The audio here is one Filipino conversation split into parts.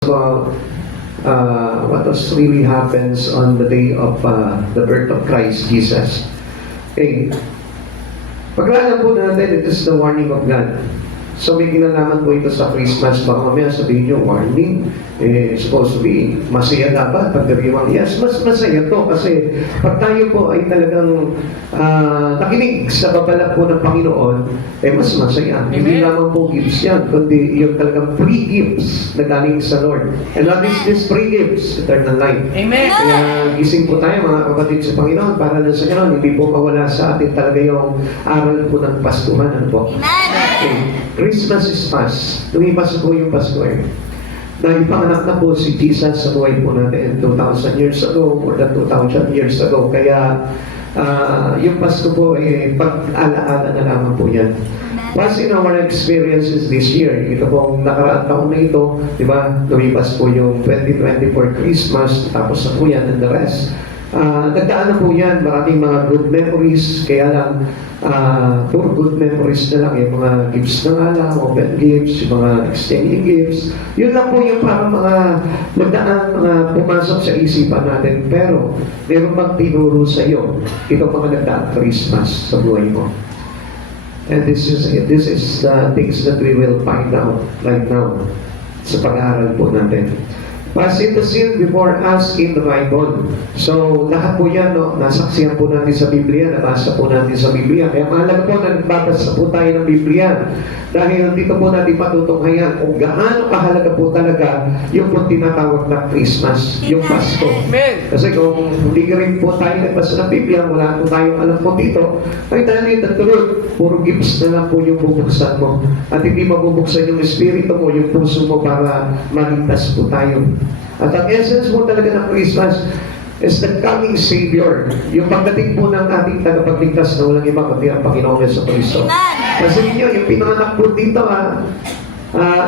about what was really happens on the day of the birth of Christ Jesus. Okay. Pag-aralan po natin, it is the warning of God. So may kinalaman po ito sa Christmas. Baka mamaya sabihin nyo, warning. Supposed to be masaya dapat. Pagdariwang, yes, mas masaya to. Kasi pag tayo po ay talagang nakinig sa babala po ng Panginoon, mas masaya. Amen. Hindi naman po gifts yan, kundi yung talagang free gifts na galing sa Lord. And what is this free gifts? Eternal life. Amen. Kaya gising po tayo mga kapatid sa Panginoon para lang sa Panginoon. Hindi po mawala sa atin talaga yung aral po ng Pastuhan. Ano po? Okay. Christmas is past. Lumipas po yung Pasko eh. Dahil panganak na po si Jesus sa buhay po natin 2,000 years ago, more than 2,000 years ago. Kaya yung Pasko po pag-alaala na naman po yan. Once in our experiences this year, ito pong nakaraang taon na ito, di ba, lumipas po yung 2024 Christmas, tapos na po yan and the rest. Nagdaan na po yan, maraming mga good memories, kaya lang, puro good memories na lang, yung mga gifts na nga lang, open gifts, yung mga exchanging gifts, yun lang po yung parang mga nagdaan, mga pumasok sa isipan natin, pero meron bang tinuro sa iyo, itong mga nagdaan Christmas sa buhay mo. And this is the things that we will find out right now sa pag-aaral po natin. Passing the sin before us in the Bible. So, lahat po yan, no, nasaksihan po natin sa Biblia, nabasa po natin sa Biblia. Kaya mahalaga po na nagbabasa po tayo ng Biblia. Dahil dito po natin patutunghayan kung gaano kahalaga po talaga yung po tinatawag na Christmas, yung Pasko. Kasi kung hindi rin po tayo nagbasa ng Biblia, wala po tayong alam po dito, ay dahil the truth, puro gifts na lang po yung bubuksan mo. At hindi mabubuksan yung espiritu mo, yung puso mo para maligtas po tayo. At ang essence mo talaga ng Christmas is the coming Savior. Yung pagdating po ng ating tagapagligtas na walang iba kundi ang Panginoong Jesucristo. Kasi ninyo, yung pinanganak po dito,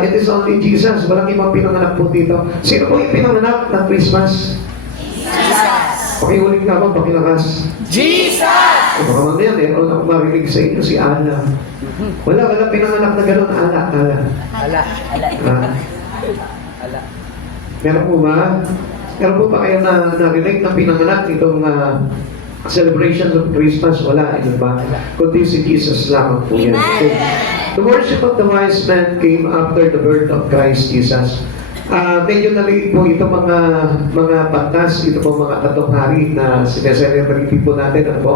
it is only Jesus. Walang ibang pinanganak po dito. Sino po yung pinanganak ng Christmas? Jesus! Pakiulit ka ba, pakilakas? Jesus! Baka mamaya, meron akong marinig sa inyo si Ana. Wala pinanganak na gano'n. Ala. Meron po ba? Meron po ba kayo na narinig na pinanganak itong celebration of Christmas? Wala, ito ba? Kundi si Jesus lamang po yan. Okay. The worship of the wise men came after the birth of Christ Jesus. Medyo naliit po ito mga pantas, ito po mga tatong hari na sineselebrity po natin, ano po.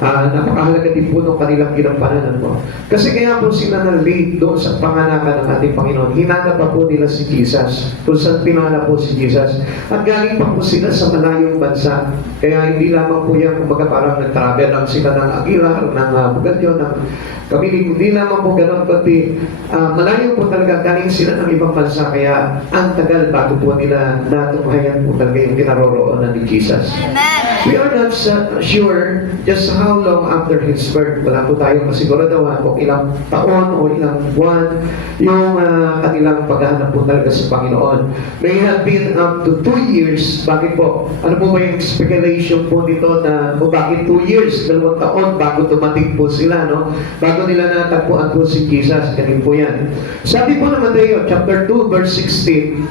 Napakahalaga din po ng kanilang ginampanan, ano po. Kasi kaya po sila naliit doon sa panganakan ng ating Panginoon. Hinanap pa po nila si Jesus, kung saan pinanap po si Jesus. At galing pa po sila sa malayong bansa. Kaya hindi lamang po yan, kumbaga parang nag-travel lang sila ng Aguilar, ng Bugadyo, ng Kamiling, hindi naman po gano'n, kundi malayo po talaga galing sila ng ibang bansa, kaya ang tagal bago po nila natunghayan po talaga yung kinaroroonan ni Jesus. Amen. We are not sure just how long after His birth. Wala po tayong masiguradawan kung ilang taon o ilang buwan yung kanilang paghahanap po talaga sa Panginoon. May have been up to 2 years. Bakit po? Ano po ba yung speculation po dito na kung bakit 2 years, 2 taon bago dumating po sila, no? Bago nila natagpuan po si Jesus, ganun po yan. Sabi po ng Mateo, chapter 2, verse 16,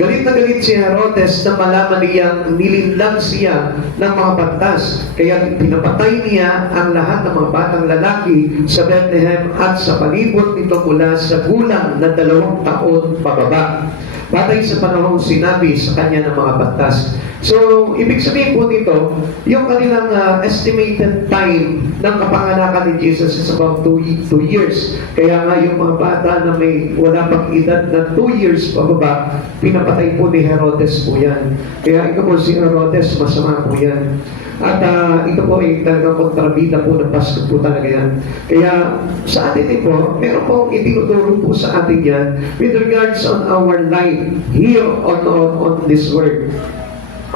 galit na galit si Herodes na malaman niyang nilinlang siya ng mga pantas. Kaya pinapatay niya ang lahat ng mga batang lalaki sa Bethlehem at sa palibot nito mula sa gulang na 2 taon pababa. Batay sa panahong sinabi sa kanya ng mga pantas. So, ibig sabihin po nito, yung kanilang estimated time ng kapanganakan ni Jesus is about 2 years. Kaya nga yung mga bata na may wala pang edad na 2 years pababa, pinapatay po ni Herodes po yan. Kaya ito po si Herodes, masama po yan. At ito po ay talagang kontrabida po ng Pasko po talaga yan. Kaya sa atin din po, meron po itinuturo po sa atin yan with regards on our life here on this world.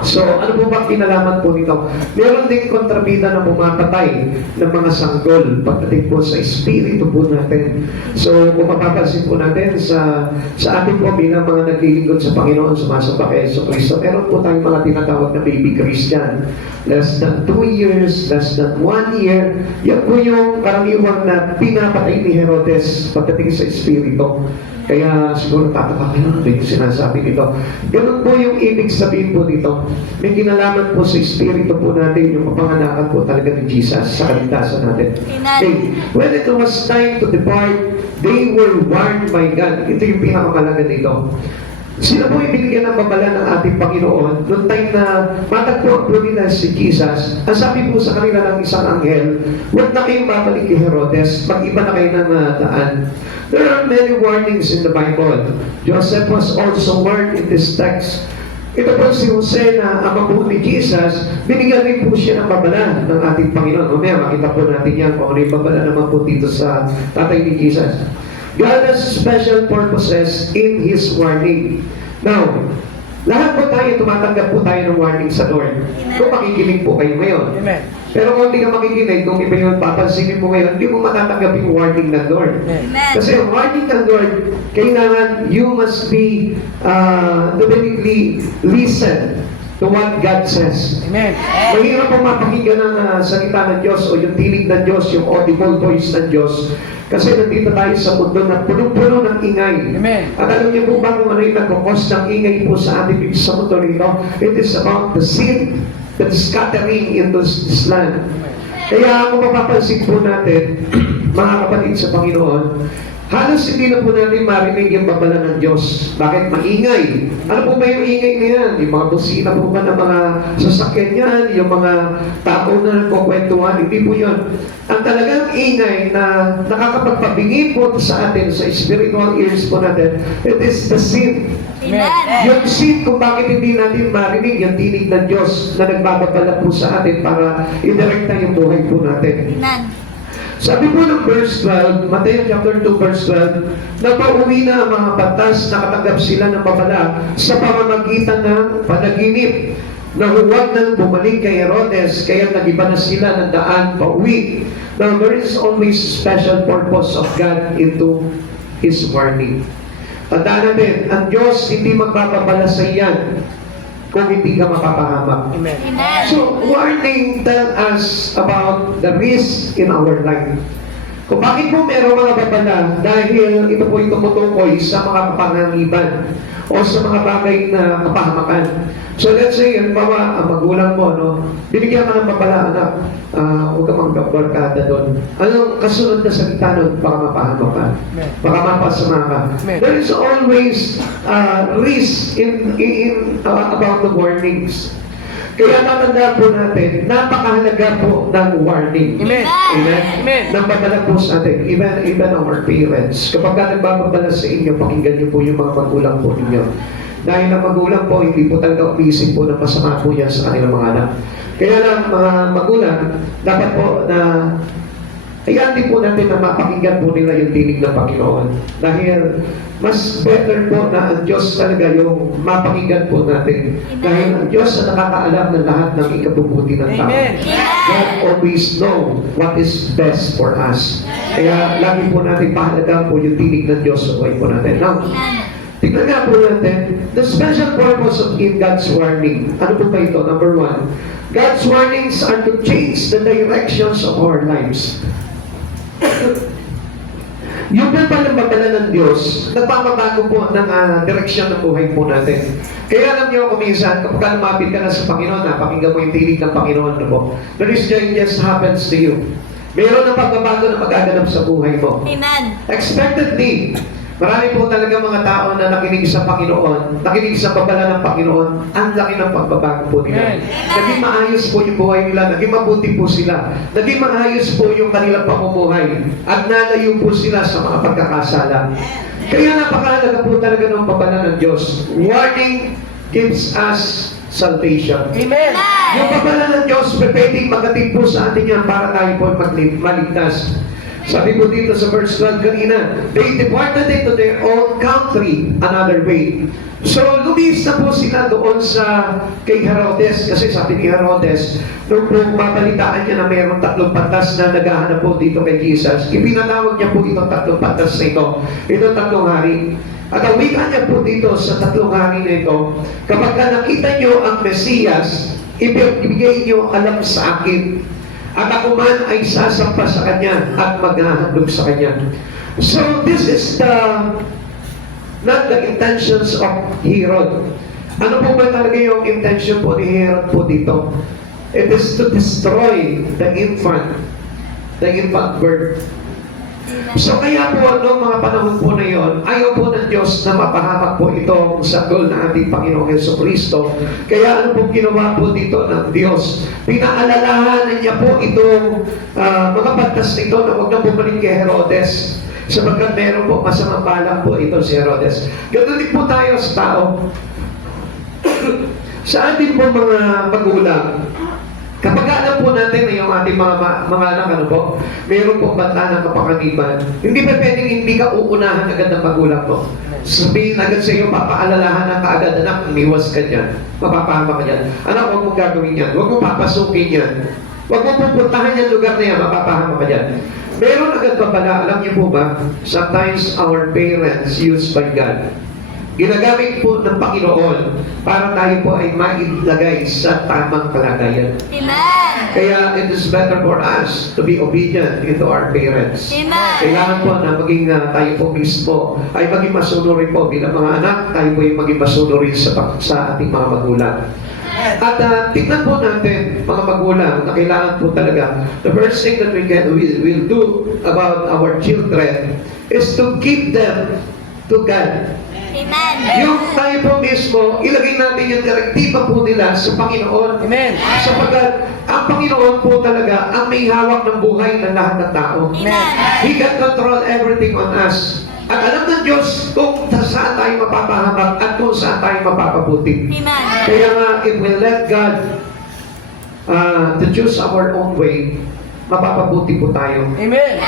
So, ano po ba kinalaman po nito? Meron din kontrabida na pumapatay ng mga sanggol pagdating po sa espiritu po natin. So, kung mapapansin po natin sa ating po bilang mga naglilingkod sa Panginoon, sumasamba kay Jesucristo, meron po tayong mga tinatawag na baby Christian. Less than 2 years, less than 1 year, yan po yung karaniwang na pinapatay ni Herodes pagdating sa espiritu. Kaya siguro tataka kayo ano yung sinasabi nito. Ganun po yung ibig sabihin po dito. May kinalaman po sa espiritu po natin yung kapanganakan po talaga ni Jesus sa kaligtasan natin. Okay. When it was time to depart, they were warned by God. Ito yung pinakamalaga dito. Sila po ibinigyan ng babala ng ating Panginoon noong time na matagpuan po nila si Jesus. Ang sabi po sa kanila ng isang anghel, huwag na kayong babalik kay Herodes, mag-iba na kayo ng daan. There are many warnings in the Bible. Joseph was also warned in this text. Ito po si Jose na ama po ni Jesus, binigyan rin po siya ng babala ng ating Panginoon. Mamaya makita po natin yan kung ano yung babala naman po dito sa tatay ni Jesus. God has special purposes in His warning. Now, lahat po tayo, tumatanggap po tayo ng warning sa Lord. Kung makikinig po kayo ngayon. Amen. Pero kung hindi ka makikinig, kung iba yung papansinin mo ngayon, hindi mo matatanggap yung warning ng Lord. Amen. Kasi ang warning ng Lord, kailangan you must be definitely listen to what God says. Amen. Mahirap po mapakinggan ng salita ng Diyos o yung tinig ng Diyos, yung audible voice ng Diyos. Kasi nandito tayo sa mundo na punong-puno ng ingay. Amen. At alam niyo po ba kung ano yung nagkakos ng ingay po sa ating sa mundo nito? It is about the sin that is scattering into this land. Kaya kung mapapansin po natin, mga kapatid sa Panginoon, halos hindi na po natin marinig yung babala ng Diyos. Bakit? Maingay. Ano po ba yung ingay na yan? Yung mga busina po ba ng mga sasakyan yan? Yung mga tao na nagkukwentuhan? Hindi po yun. Ang talagang ingay na nakakapagpabingi po sa atin, sa spiritual ears po natin, it is the sin. Amen. Yung sin kung bakit hindi natin marinig yung tinig ng Diyos na nagbababala po sa atin para idirekta yung buhay po natin. Sabi po ng verse 12, Mateo chapter 2 verse 12, napauwi na ang mga batas, nakatanggap sila ng babala sa pamamagitan ng panaginip na huwag nang bumalik kay Herodes, kaya nagiba na sila ng daan pauwi. Now there is always special purpose of God into His warning. Tandaan natin, ang Diyos hindi magbababala sa iyan kung hindi ka mapapahamak. Amen. So, warning tell us about the risk in our life. Kung bakit po meron mga babala, dahil ito po yung tumutukoy sa mga kapanganiban o sa mga bagay na kapahamakan. So let's say, halimbawa, ang magulang mo, no, binigyan ka ng babala, anak, huwag ka magbarkada doon. Anong kasunod na salita nun? Baka mapahamak ka. Baka mapasama ka. There is always risk in about the warnings. Kaya natanda po natin, napakahalaga po ng warning. Amen. Amen. Amen. Nang padala po sa atin, even our parents. Kapag ka nagbababala sa inyo, pakinggan niyo po yung mga magulang po ninyo. Dahil ang magulang po, hindi po talaga umisip po na masama po yan sa kanilang mga anak. Kaya lang, mga magulang, dapat po na hayaan din po natin na mapakinggan po nila yung tinig ng Panginoon. Dahil mas better po na ang Diyos talaga yung mapakinggan po natin. Dahil ang Diyos na nakakaalam ng lahat ng ikabubuti ng tao. Amen. God always know what is best for us. Kaya lagi po natin pahalagaan po yung tinig ng Diyos sa buhay po natin. Now, tignan nga po natin, the special purpose of in God's warning. Ano po ba ito? Number one, God's warnings are to change the directions of our lives. Yung po palang babala ng Diyos, nagpapabago po ng direksyon ng buhay po natin. Kaya alam niyo kung minsan, kapag lumapit ka na sa Panginoon, pakinggan mo yung tinig ng Panginoon na po, the risk just happens to you. Mayroon na pagbabago na magaganap sa buhay mo. Amen. Expectedly, marami po talaga mga tao na nakinig sa Panginoon, nakinig sa babala ng Panginoon, ang laki ng pagbabago po nila. Naging maayos po yung buhay nila, naging mabuti po sila, naging maayos po yung kanilang pamumuhay, at nalayo po sila sa mga pagkakasala. Kaya napakahalaga po talaga ng babala ng Diyos. Warning gives us salvation. Amen. Yung babala ng Diyos, pwedeng magating po sa atin yan para tayo po maligtas. Sabi po dito sa verse 12 kanina, they departed into their own country another way. So, lumis na po sila doon sa kay Herodes, kasi sabi ni Herodes, nung po mabalitaan niya na mayroong tatlong patas na naghahanap po dito kay Jesus, ipinatawag niya po itong tatlong patas na ito, itong tatlong hari. At ang wika niya po dito sa tatlong hari na ito, kapag nakita niyo ang Mesiyas, ibigay niyo alam sa akin, at ako man ay sasampa sa Kanya at maghahandog sa Kanya. So this is the not the intentions of Herod. Ano po ba talaga yung intention po ni Herod po dito? It is to destroy the infant birth. So kaya po mga panahon po na yon, ayaw po ng Diyos na mapahamak po itong sanggol na ating Panginoong Jesucristo. Kaya ano po ginawa po dito ng Diyos? Pinaalalahanan niya po itong mga batas nito na huwag na bumalik kay Herodes. Sapagkat meron po masamang balak po ito si Herodes. Ganun din po tayo sa tao. Sa ating po mga magulang, kapag alam po natin na yung ating mga anak, ano po, mayroon po bata ng kapakaniban, hindi pa pwedeng hindi ka uunahan agad ng magulang mo. Sabihin agad sa iyo, papaalalahan ka agad, anak, umiwas ka dyan, mapapahama ka dyan. Anak, huwag mong gagawin yan, huwag mong papasukin yan, huwag mong pupuntahan yung lugar na yan, mapapahama ka dyan. Meron agad pa pala, alam niyo po ba, sometimes our parents used by God. Ginagamit po ng Panginoon para tayo po ay mailagay sa tamang kalagayan. Amen. Kaya it is better for us to be obedient into our parents. Amen. Kailangan po na maging tayo po mismo ay maging masunurin po bilang mga anak, tayo po yung maging masunurin sa ating mga magulang. At tignan po natin, mga magulang, na kailangan po talaga, the first thing that we'll do about our children is to give them to God. Amen. Yung tayo po mismo, ilagay natin yung direktiba po nila sa Panginoon. Amen. Sapagkat ang Panginoon po talaga ang may hawak ng buhay ng lahat ng tao. Amen. He can control everything on us. At alam ng Diyos kung saan tayo mapapahamak at kung saan tayo mapapabuti. Amen. Kaya nga, if we let God to choose our own way, mapapabuti po tayo. Amen.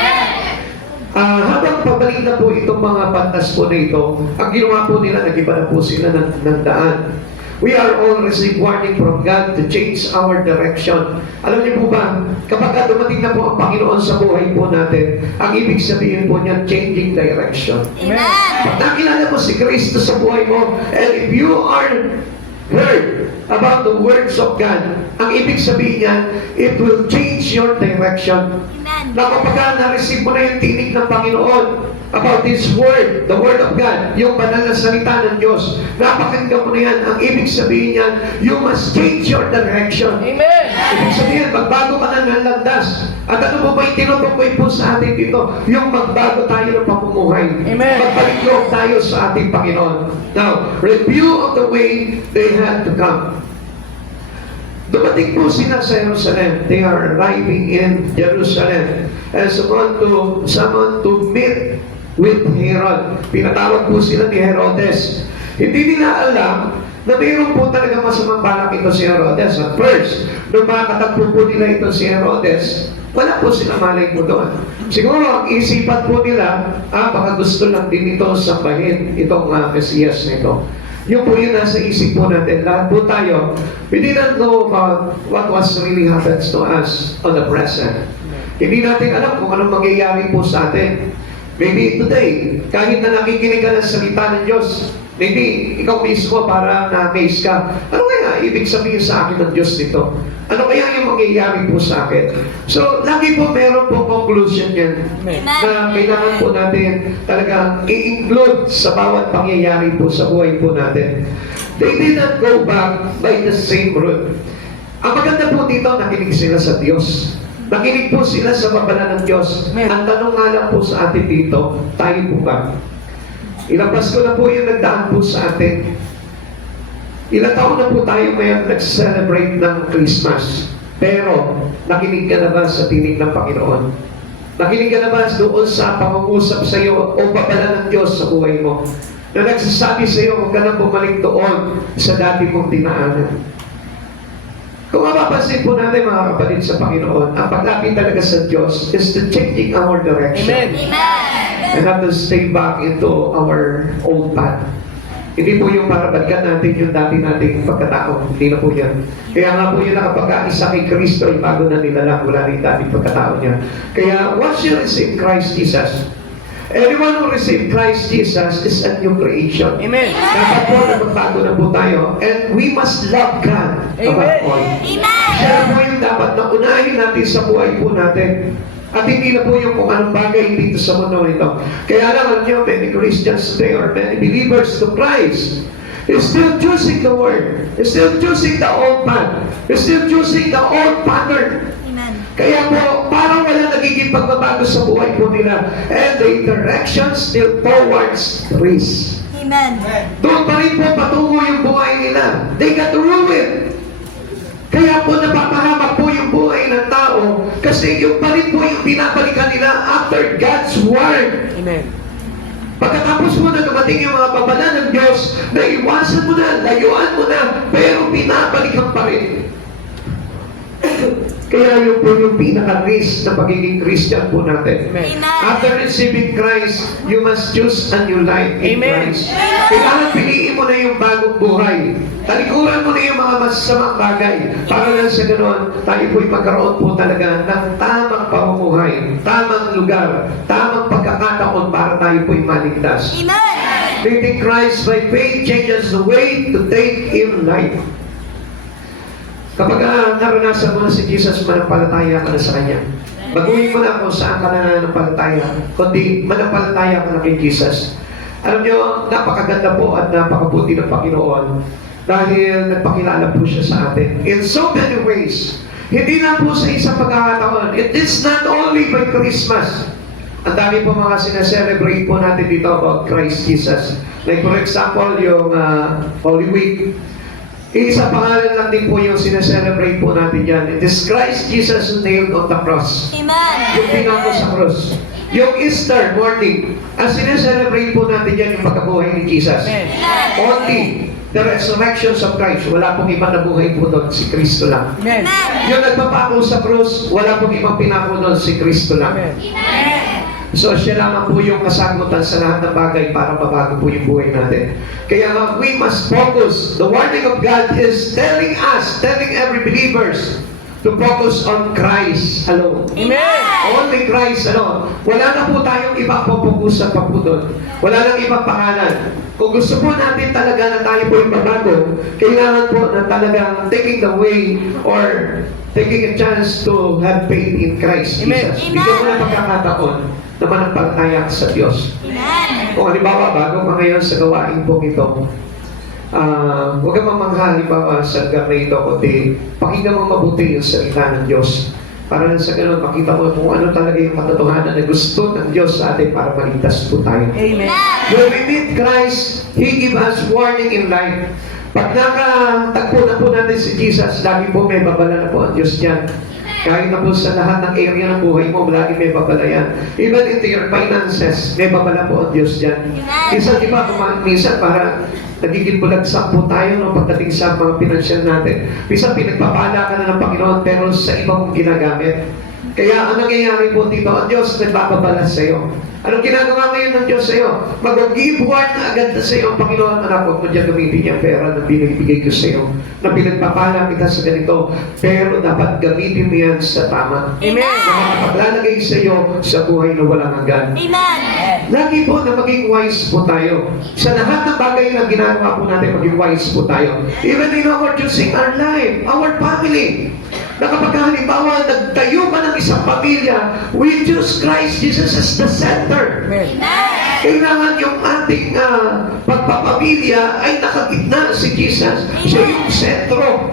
Habang pabalik na po itong mga pantas po na ito, ang ginawa po nila, nag-iba na po sila ng daan. We are all received warning from God to change our direction. Alam niyo po ba, kapag dumating na po ang Panginoon sa buhay po natin, ang ibig sabihin po niya, changing direction. Amen. Pag nakilala mo si Kristo sa buhay mo, and if you are heard about the words of God, ang ibig sabihin niya, it will change your direction. Amen. Na kapag na-receive mo na yung tinig ng Panginoon about this word, the word of God, yung banal na salita ng Diyos, napakinggan mo na yan, ang ibig sabihin niyan, you must change your direction. Amen. Ibig sabihin, magbago ka na ng landas. At ano po ba yung tinutukoy po sa atin dito? Yung magbago tayo ng pamumuhay. Amen. Magbalik loob tayo sa ating Panginoon. Now, review of the way they had to come. Dumating po sila sa Jerusalem. They are arriving in Jerusalem as someone to meet with Herod. Pinatawag po sila ni Herodes. Hindi nila alam na mayroon po talaga masamang balak ito si Herodes. At first, nung makatagpo po nila ito si Herodes, wala po sila malay po doon. Siguro ang isipan po nila, baka gusto lang din ito sambahin itong Mesiyas nito. Yung po yun nasa isip po natin. Lahat po tayo, we didn't know about what was really happens to us on the present. Hindi natin alam kung anong mangyayari po sa atin. Maybe today, kahit na nakikinig ka ng salita ng Diyos, maybe ikaw mismo para na-amaze ka. Ano kaya ibig sabihin sa akin ng Diyos nito? Ano kaya yung mangyayari po sa akin? So, lagi po meron po conclusion yan na kailangan po natin talagang i-include sa bawat pangyayari po sa buhay po natin. They did not go back by the same route. Ang maganda po dito, nakinig sila sa Diyos. Nakinig po sila sa babala ng Diyos. Ang tanong nga lang po sa atin dito, tayo po ba? Ilang Pasko na po yung nagdaan po sa atin. Ilang taon na po tayo ngayon nag-celebrate ng Christmas. Pero, nakinig ka na ba sa tinig ng Panginoon? Nakinig ka na ba doon sa pangungusap sa iyo o babala ng Diyos sa buhay mo? Na nagsasabi sa iyo, huwag ka nang bumalik doon sa dati mong dinaanan. Kung mapapansin po natin mga kapatid sa Panginoon, ang paglapit talaga sa Diyos is to changing our direction. Amen. Amen. And not to stay back into our old path. Hindi po yung parabalikan natin yung dati nating pagkatao. Hindi na po yan. Kaya nga po yun na kapag isa kay Kristo ay bago na nilalang wala rin dating pagkatao niya. Kaya once you receive Christ Jesus, everyone who receive Christ Jesus is a new creation. Amen. Dapat po na magbago na po tayo. And we must love God above Amen. all. Amen. Siya po yung dapat na unahin natin sa buhay po natin. At hindi na po yung kung anong bagay dito sa mundo nito. Kaya lang, alam niyo, many Christians today or many believers to Christ is still choosing the word, is still choosing the old path, is still choosing the old pattern. Amen. Kaya po, parang wala nagiging pagbabago sa buhay po nila. And the direction still towards risk. Amen. Doon pa rin po patungo yung buhay nila. They got ruined. Kaya po napapahamak po yung buhay ng tao kasi yung pa rin po yung binabalikan nila after God's word. Amen. Pagkatapos mo na dumating yung mga babala ng Diyos, naiwasan mo na, layuan mo na, pero binabalikan pa rin. Kaya yun po yung pinaka-risk na pagiging Christian po natin. Amen. After receiving Christ, you must choose a new life in Amen. Christ. Kailangan piliin mo na yung bagong buhay. Talikuran mo na yung mga masasamang bagay. Para lang sa ganoon, tayo po'y magkaroon po talaga ng tamang pamumuhay, tamang lugar, tamang pagkakataon para tayo po'y maligtas. Amen. Living Christ by faith changes the way to take in life. Kapag naranasan mo na si Jesus, manampalataya ka na sa Kanya. Baguhin mo na kung saan ka na nanampalataya, kundi manampalataya ka na kay Jesus. Alam nyo, napakaganda po at napakabuti ng Panginoon dahil nagpakilala po siya sa atin in so many ways. Hindi na po sa isang pagkakataon. It is not only by Christmas. Ang dami po mga sinaselebrate po natin dito about Christ Jesus. Like for example, yung Holy Week. Isa pangalan lang din po yung sinaselebrate po natin yan. It is Christ Jesus who nailed on the cross. Amen. Yung pinako sa cross. Yung Easter morning, ang sinaselebrate po natin yan yung pagkabuhay ni Jesus. Amen. Only the resurrections of Christ. Wala pong ibang nabuhay po doon, si Kristo lang. Amen. Yung nagpapako sa cross, wala pong ibang pinako doon, si Kristo lang. Amen. So siya lamang po yung kasagutan sa lahat ng bagay para mabago po yung buhay natin. Kaya we must focus. The warning of God is telling us, telling every believers to focus on Christ alone. Amen. Only Christ alone. Wala na po tayong ibang pupugusan pa po doon. Wala nang ibang pangalan. Kung gusto po natin talaga na tayo po yung mabago, kailangan po na talagang taking the way or taking a chance to have faith in Christ Amen. Jesus. Bigyan mo na pagkakataon na manampalataya sa Diyos. Amen. Kung halimbawa, bago ka ngayon sa gawain po ito, huwag kang mamangha halimbawa sa lugar na ito, kundi pakinggan mo mabuti yung salita ng Diyos. Para lang sa ganun, makita mo kung ano talaga yung katotohanan na gusto ng Diyos sa atin para maligtas po tayo. Amen. When we meet Christ, He give us warning in life. Pag nakatagpo na po natin si Jesus, lagi po may babala na po ang Diyos dyan. Kahit na po sa lahat ng area ng buhay mo, lagi may babala yan. Even into your finances, may babala po ang Diyos dyan. Minsan, di ba, minsan para nagiging bulagsak po tayo no, pagdating sa mga pinansyal natin. Minsan, pinagpapala ka na ng Panginoon, pero sa ibang ginagamit. Kaya ang nangyayari po dito, ang Diyos nagbababala sa iyo. Anong ginagawa ngayon ng Diyos sa iyo? Mag-give word na agad na sa iyo ang Panginoon, anak, huwag mo dyan gamitin yung pera na binibigay ko sa iyo. Na pinagpapala kita sa ganito, pero dapat gamitin mo yan sa tama. Amen. Na makapaglalagay sa iyo sa buhay na walang hanggan. Amen. Lagi po na maging wise po tayo. Sa lahat ng bagay na ginagawa po natin, maging wise po tayo. Even in our choosing our life, our family. Na kapag halimbawa, nagtayo ka ng isang pamilya, we choose Christ Jesus as the center. Amen. Kailangan yung ating pagpapamilya ay nakagitna si Jesus. Siya yung sentro.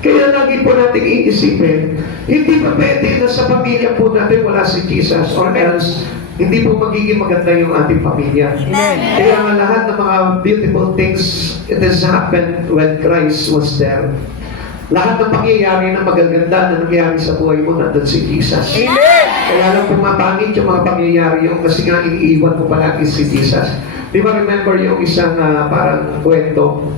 Kaya lagi po natin iisipin, hindi pa pwede na sa pamilya po natin wala si Jesus or else hindi po magiging maganda yung ating pamilya. Amen. Kaya nga lahat ng mga beautiful things, it has happened when Christ was there. Lahat ng pangyayari na magaganda na nangyayari sa buhay mo, nandun si Jesus. Amen. Kaya lang pumapangit yung mga pangyayari yung kasi nga iniiwan mo palagi si Jesus. Di ba remember yung isang parang kwento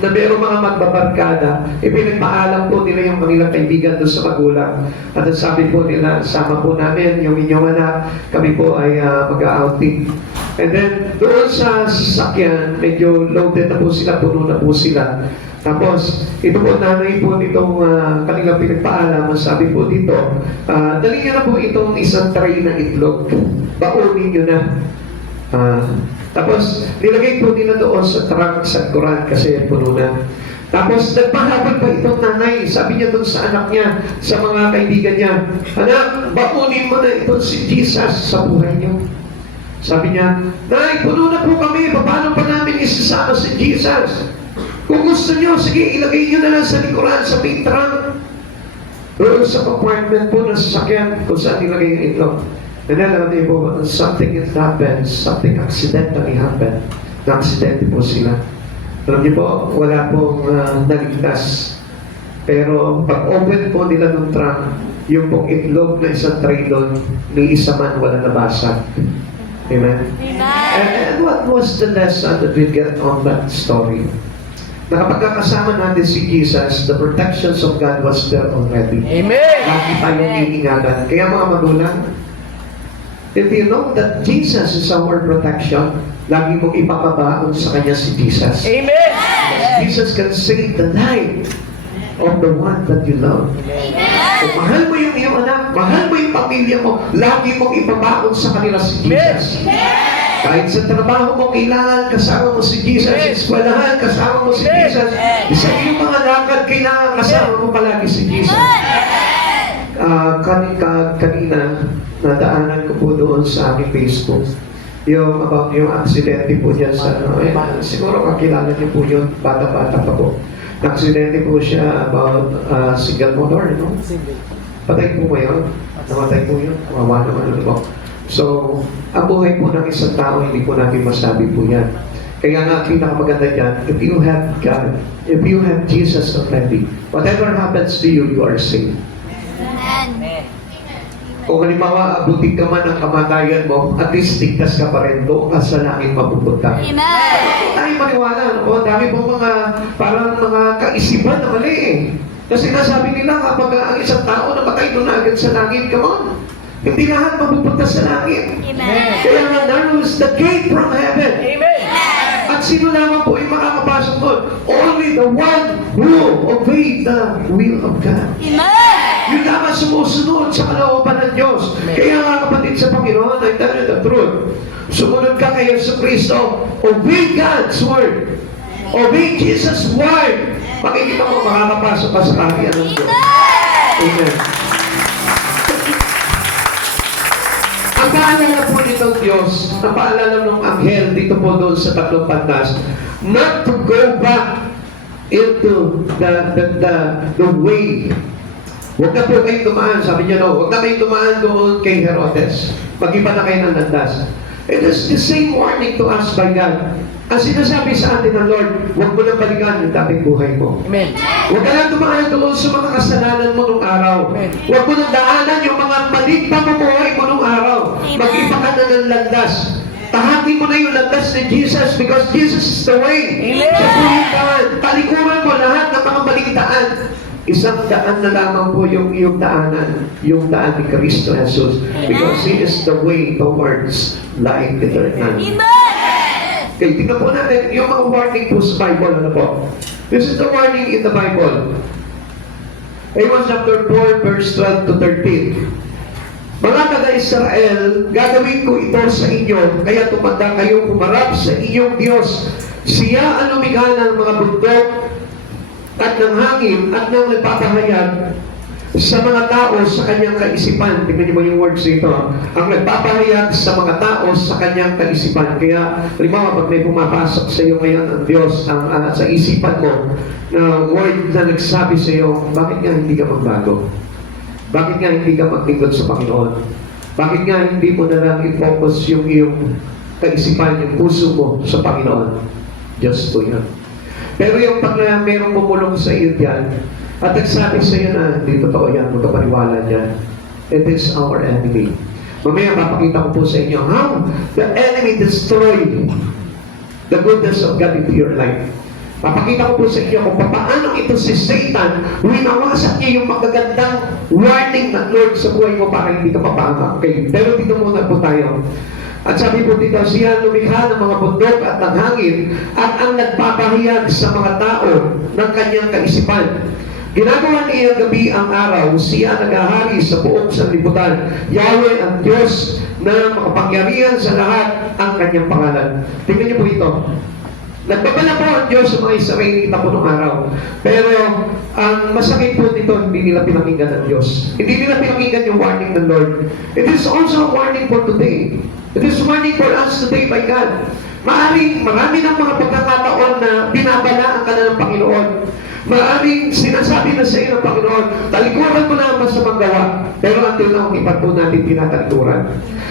na mayroong mga magbabarkada, ipinagpaalam po nila yung kanilang kaibigan doon sa magulang. At ang sabi po nila, sama po namin yung inyong anak, kami po ay mag-outing. And then, doon sa sasakyan, medyo loaded na po sila, puno na po sila. Tapos, ito po nanay po nitong kanilang pinagpaalaman, sabi po dito, dali nyo na po itong isang tray na itlog. Baunin nyo na. Tapos, nilagay po nila doon sa trunk sa Quran kasi puno na. Tapos nagpahabol pa itong nanay. Sabi niya doon sa anak niya, sa mga kaibigan niya, anak, bakunin mo na ito si Jesus sa buhay niyo. Sabi niya, Nay, puno na po kami. Paano pa namin isasama si Jesus? Kung gusto niyo, sige, ilagay niyo na lang sa likuran, sa main trunk. Doon sa compartment po ng sasakyan kung saan ilagay ito. And then, alam niyo po, something happens, something accidentally happened. Na-aksidente po sila. Alam niyo po, wala pong naligtas. Pero pag-open po nila ng trunk, yung pong itlog na isang tray doon, ni isa man wala nabasag. Amen? And what was the lesson that we get on that story? Na kapag kasama natin si Jesus, the protections of God was there already. Amen. Lagi tayong iingatan. Kaya mga magulang, if you know that Jesus is our protection, lagi mong ipapabaon sa Kanya si Jesus. Amen. Jesus can save the life of the one that you love. Kung mahal mo yung iyong anak, mahal mo yung pamilya mo, lagi mong ipabaon sa kanila si Jesus. Kahit sa trabaho mo, kailangan kasama mo si Jesus. Sa eskwelahan, kasama mo si Jesus. Sa iyong mga lakad, kailangan kasama mo palagi si Jesus. Kanina, nadaanan ko po doon sa aking Facebook. Yung about yung aksidente po dyan sa siguro kakilala niyo po yun, bata-bata pa po. Aksidente po siya about single motor, no? Patay po ba yun? Namatay po yun? Kawawa naman ano po. So, ang buhay po ng isang tao, hindi po natin masabi po yan. Kaya nga, pinakamaganda dyan, if you have God, if you have Jesus already, whatever happens to you, you are safe. Amen. Kung halimbawa, abutin ka man ng kamatayan mo, at least ligtas ka pa rin doon ka sa langit mapupunta. Amen. Tayo maniwala, ano? Dami po mga, parang mga kaisipan na mali eh. Kasi nasabi nila, kapag ang isang tao namatay doon na agad sa langit, come on. Hindi lahat mapupunta sa langit. Amen. Kaya nga, there was the gate from heaven. Amen. At sino lamang po yung makakapasok doon? Only the one who obeyed the will of God. Amen. Yung lamang sumusunod sa kalooban ng Diyos. Kaya nga kapatid sa Panginoon, I tell you the truth. Sumunod ka kay Yesu Cristo, obey God's word. Obey Jesus' word. Makikita mo, makakapasok ka sa kaharian ng Diyos. Amen. Ang paalala po nito Diyos, ang paalala ng anghel dito po doon sa tatlong pantas, not to go back into the way. Huwag na po kayong dumaan, sabi niya no, huwag na kayong dumaan doon kay Herodes. Mag-iba na kayo ng landas. It is the same warning to us by God. Ang sinasabi sa atin ng Lord, huwag mo nang balikan yung dating buhay mo. Amen. Huwag ka lang dumaan doon sa mga kasalanan mo nung araw. Amen. Huwag mo nang daanan yung mga maling pamumuhay mo nung araw. Amen. Mag-iba ka na ng landas. Tahati mo na yung landas ni Jesus because Jesus is the way. Amen. Sa buhay daan. Talikuran mo lahat ng mga maling daan. Isang daan na lamang po yung iyong daanan. Yung daan ni Cristo Jesus. Because He is the way towards life eternal. Amen. Okay, tingnan po natin yung mga warning po sa Bible. Ano po? This is the warning in the Bible. Amos chapter 4, verse 12 to 13. Mga taga-Israel, gagawin ko ito sa inyo, kaya tumanda kayo kumarap sa inyong Diyos. Siya ang lumikha ng mga bundok at ng hangin at ng nagpapahayag sa mga tao sa kanyang kaisipan. Tingnan niyo ba yung words dito? Ang nagpapahayag sa mga tao sa kanyang kaisipan. Kaya, halimbawa, pag may pumapasok sa iyo ngayon ang Diyos sa isipan mo na word na nagsabi sa iyo, bakit nga hindi ka magbago? Bakit nga hindi ka magtingkod sa Panginoon? Bakit nga hindi mo na lang i-focus yung iyong kaisipan, yung puso mo sa Panginoon? Diyos po yan. Pero yung pag na mayroong pumulong sa iyo dyan, at nagsabi sa iyo na hindi totoo yan, magkapaniwala dyan, it is our enemy. Mamaya papakita ko po sa inyo how the enemy destroyed the goodness of God into your life. Papakita ko po sa inyo kung paano ito si Satan, winawasak niya yung magagandang warning ng Lord sa buhay mo para hindi ka mapahamak. Okay, pero dito muna po tayo. At sabi po dito, siya lumikha ng mga bundok at ng hangin at ang nagpapahayag sa mga tao ng kanyang kaisipan. Ginagawa niya gabi ang araw, siya naghahari sa buong sanlibutan. Yahweh ang Diyos na makapangyarihan sa lahat ang kanyang pangalan. Tingnan niyo po ito. Nagbabala po ang Diyos sa mga Israelita po noong araw. Pero ang masakit po nito, hindi nila pinakinggan ng Diyos. Hindi nila pinakinggan yung warning ng Lord. It is also a warning for today. It is a warning for us today by God. Maaring marami ng mga pagkakataon na binabalaan ka na ng Panginoon. Maaring sinasabi na sa iyo ng Panginoon, talikuran mo na ang masamang gawa. Pero until now, ipat po natin tinatalikuran.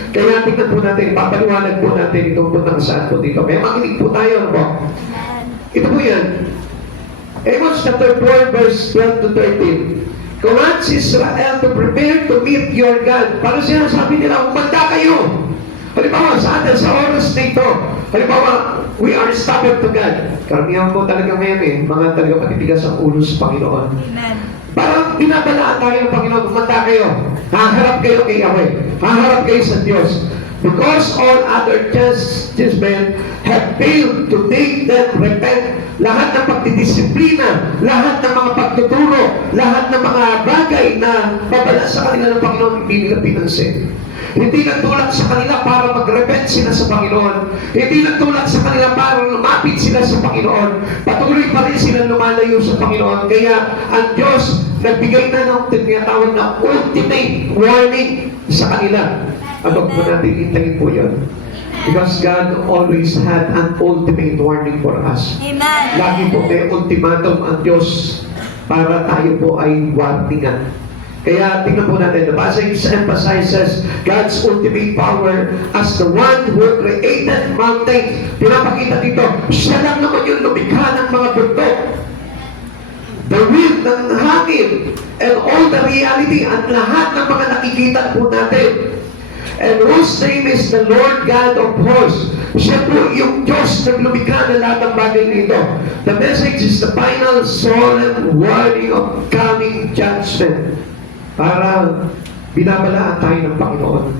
Kaya tingnan po natin, papaliwanag po natin itong punta saan po dito. Kaya makinig po tayo, ano po? Ito po yan. Amos chapter 4, verse 12 to 13. Commands Israel to prepare to meet your God. Para sinasabi nila, umanda kayo. Halimbawa, sa atin, sa oras na ito, halimbawa, we are stubborn to God. Karamihan po talaga ngayon mga talaga matitigas ang ulo sa Panginoon. Amen. Parang binabalaan tayo ng Panginoon, kumanta kayo, haharap kayo kay Yahweh, haharap kayo sa Diyos. Because all other judgment have failed to make them repent. Lahat ng pagdidisiplina, lahat ng mga pagtuturo, lahat ng mga bagay na babala sa kanila ng Panginoon, hindi nila pinansin. Hindi nagtulak sa kanila para mag-repent sila sa Panginoon. Hindi nagtulak sa kanila para lumapit sila sa Panginoon. Patuloy pa rin sila lumalayo sa Panginoon. Kaya ang Diyos nagbigay na ng tinatawag na ultimate warning sa kanila. Ano po natin hintayin po yun? Because God always had an ultimate warning for us. Amen. Lagi po may ultimatum ang Diyos para tayo po ay warningan. Kaya tingnan po natin, the passage emphasizes God's ultimate power as the one who created mountains. Pinapakita dito, siya lang naman yung lumikha ng mga bundok. The wind ng hangin and all the reality at lahat ng mga nakikita po natin. And whose name is the Lord God of hosts. Siya po yung Diyos na lumikha ng lahat ng bagay nito. The message is the final solemn warning of coming judgment. Para binabalaan tayo ng Panginoon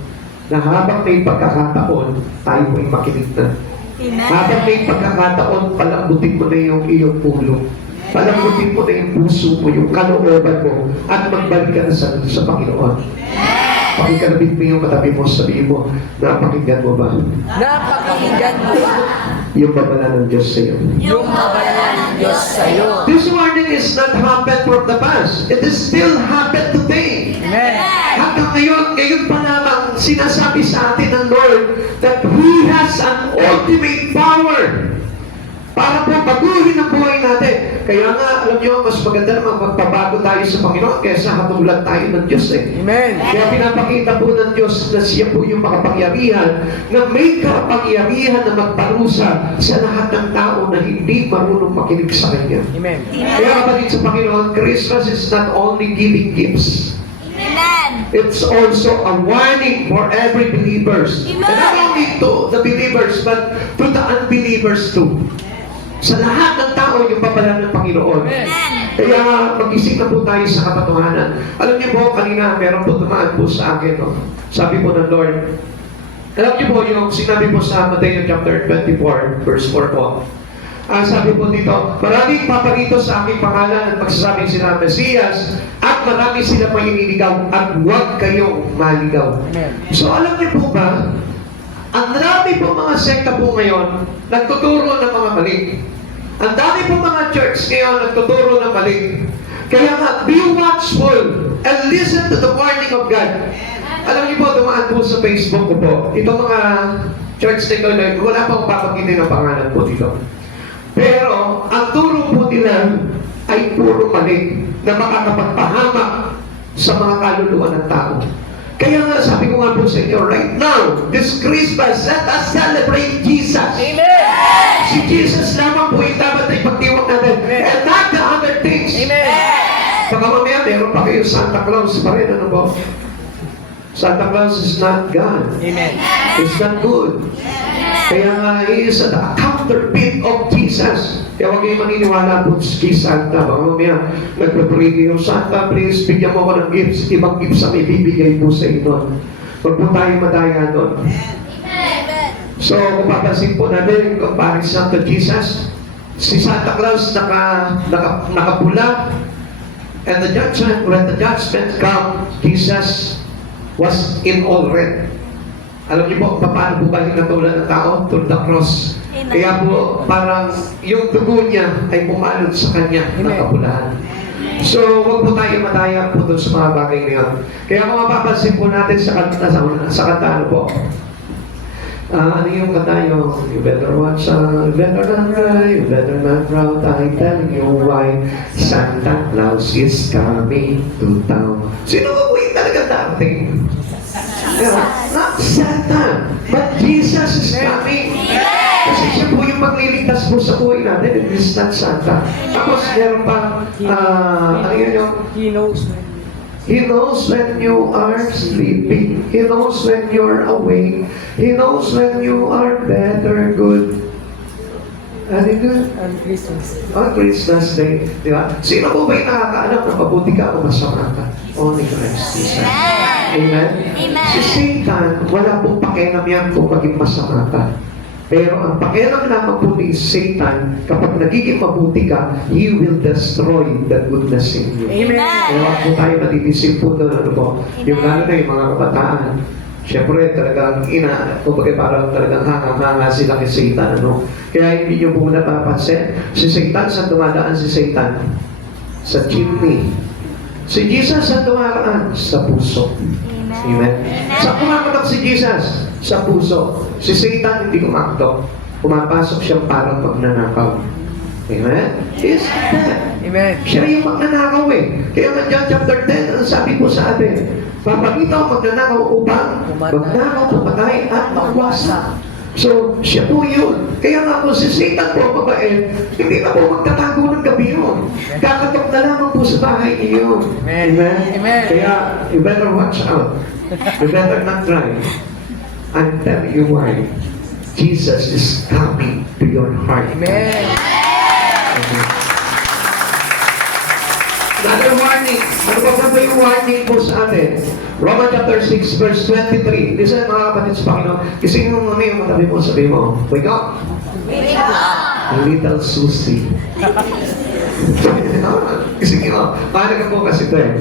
na habang may pagkakataon, tayo ay makinig na. Amen. Habang may pagkakataon, palambutin mo na yung iyong ulo. Palambutin mo na yung puso mo, yung kalooban mo, at magbalik ka na sa Panginoon. Pakikalabit mo yung katabi mo, sabihin mo, napakinggan mo ba? Napakinggan mo ba Yung babala ng Diyos sa iyo. yung babala ng Diyos sa'yo? This warning is not happened from the past. It is still happened today. Amen. Hanggang ngayon pa lamang sinasabi sa atin ng Lord that He has an ultimate power para po baguhin ang buhay natin. Kaya nga, alam niyo, mas maganda naman magpabago tayo sa Panginoon kaysa katulad tayo ng Diyos Amen. Kaya pinapakita po ng Diyos na siya po yung makapangyarihan, na may kapangyarihan na magparusa sa lahat ng tao na hindi marunong makinig sa Kanya. Amen. Kaya kapatid sa Panginoon, Christmas is not only giving gifts. Amen. It's also a warning for every believers. And not only to the believers, but to the unbelievers too. Sa lahat ng tao, yung babala ng Panginoon. Amen. Kaya mag-isip na po tayo sa katotohanan. Alam niyo po, kanina meron po tumaan po sa akin. No? Sabi po ng Lord, alam niyo po yung sinabi po sa Matthew chapter 24, verse 4 po. Sabi po dito, maraming paparito sa aking pangalan at magsasabing sila Mesiyas at marami sila manginiligaw at huwag kayong maligaw. Amen. So alam niyo po ba, ang dami po mga sekta po ngayon nagtuturo ng mga mali. Ang dami po mga church ngayon nagtuturo ng mali. Kaya nga, be watchful and listen to the warning of God. Alam niyo po, dumaan po sa Facebook ko po, itong mga church na ito, wala pang papagitin ng pangalan po dito. Pero, ang turo po nila ay puro mali na makakapagpahamak sa mga kaluluwa ng tao. Kaya nga, sabi ko nga po sa inyo, right now, this Christmas, let us celebrate Jesus. Amen. Si Jesus lamang po yung dapat na ipagdiwag natin. Amen. And not the other things. Amen. Baka mamaya, meron pa kayo Santa Claus pa rin. Ano po? Santa Claus is not God. Amen. It's not good. Kaya nga, He is a counterfeit of Jesus. Kaya huwag kayong maniniwala po kay Santa. Baka mamaya, nagpapray kayo, Santa, please, bigyan mo ko ng gifts. Ibang gifts ang ibibigay po sa inyo. Huwag po tayo madaya doon. So, kung papansin po natin, comparison to Jesus, si Santa Claus nakapula, and the judgment, when the judgment come, Jesus was in all red. Alam niyo po, paano po ba hinatulan ng tao? Through the cross. Amen. Kaya po, parang yung dugo niya ay pumalot sa kanya ng kapulahan. So, huwag po tayo madaya po doon sa mga bagay na yun. Kaya kung mapapansin po natin sa kanta, ano po, ano yung kanta yung, you better watch out, you better not cry, you better not proud, I'm telling you why, Santa Claus is coming to town. Sino po yung talaga dating? Not Santa, but Jesus is coming. Kasi siya po yung magliligtas po sa buhay natin, it is not Santa. Tapos meron pa, ano yun yung, He knows. He knows when you are sleeping. He knows when you're awake. He knows when you are better, good. Ano yun? And Christmas. On Christmas Day. Di ba? Sino po ba yung nakakaalam na mabuti ka o masama ka? Only Christ Jesus. Amen? Amen. Si Satan, wala pong pakialam yan kung maging masama ka. Pero ang pakialam lamang po ni Satan, kapag nagiging mabuti ka, he will destroy the goodness in you. Amen. Kaya wag po tayo matitisip po doon, ano po, yung lalo na yung mga kabataan. Siyempre, talagang kumbaga parang talagang hanga-hanga sila kay Satan, ano. Kaya hindi nyo po napapansin, si Satan, saan dumadaan si Satan? Sa chimney. Si Jesus, saan dumadaan? Sa puso. Amen. Saan kumakatok si Jesus? Sa puso. Si Satan hindi kumakatok. Pumapasok siya parang magnanakaw. Amen? Yes, that. Amen. Siya yung magnanakaw eh. Kaya nga John chapter 10, ang sabi po sa atin, papakita ang magnanakaw upang magnakaw, pumatay at magwasa. So, siya po yun. Kaya nga po si Satan po mabait, hindi na po magtatago ng gabi yun. Kakatok na lamang po sa bahay niyo. Amen. Amen. Kaya, you better watch out. You better not try. I'll tell you why. Jesus is coming to your heart. Amen. Another warning. Ano pa ba yung warning po sa atin? Romans chapter 6 verse 23. Listen mga kapatid sa Panginoon. Kising mo mami yung matabi mo, sabi mo, wake up. Wake up. Little Susie. Kising mo. Paano ka po kasi ito eh.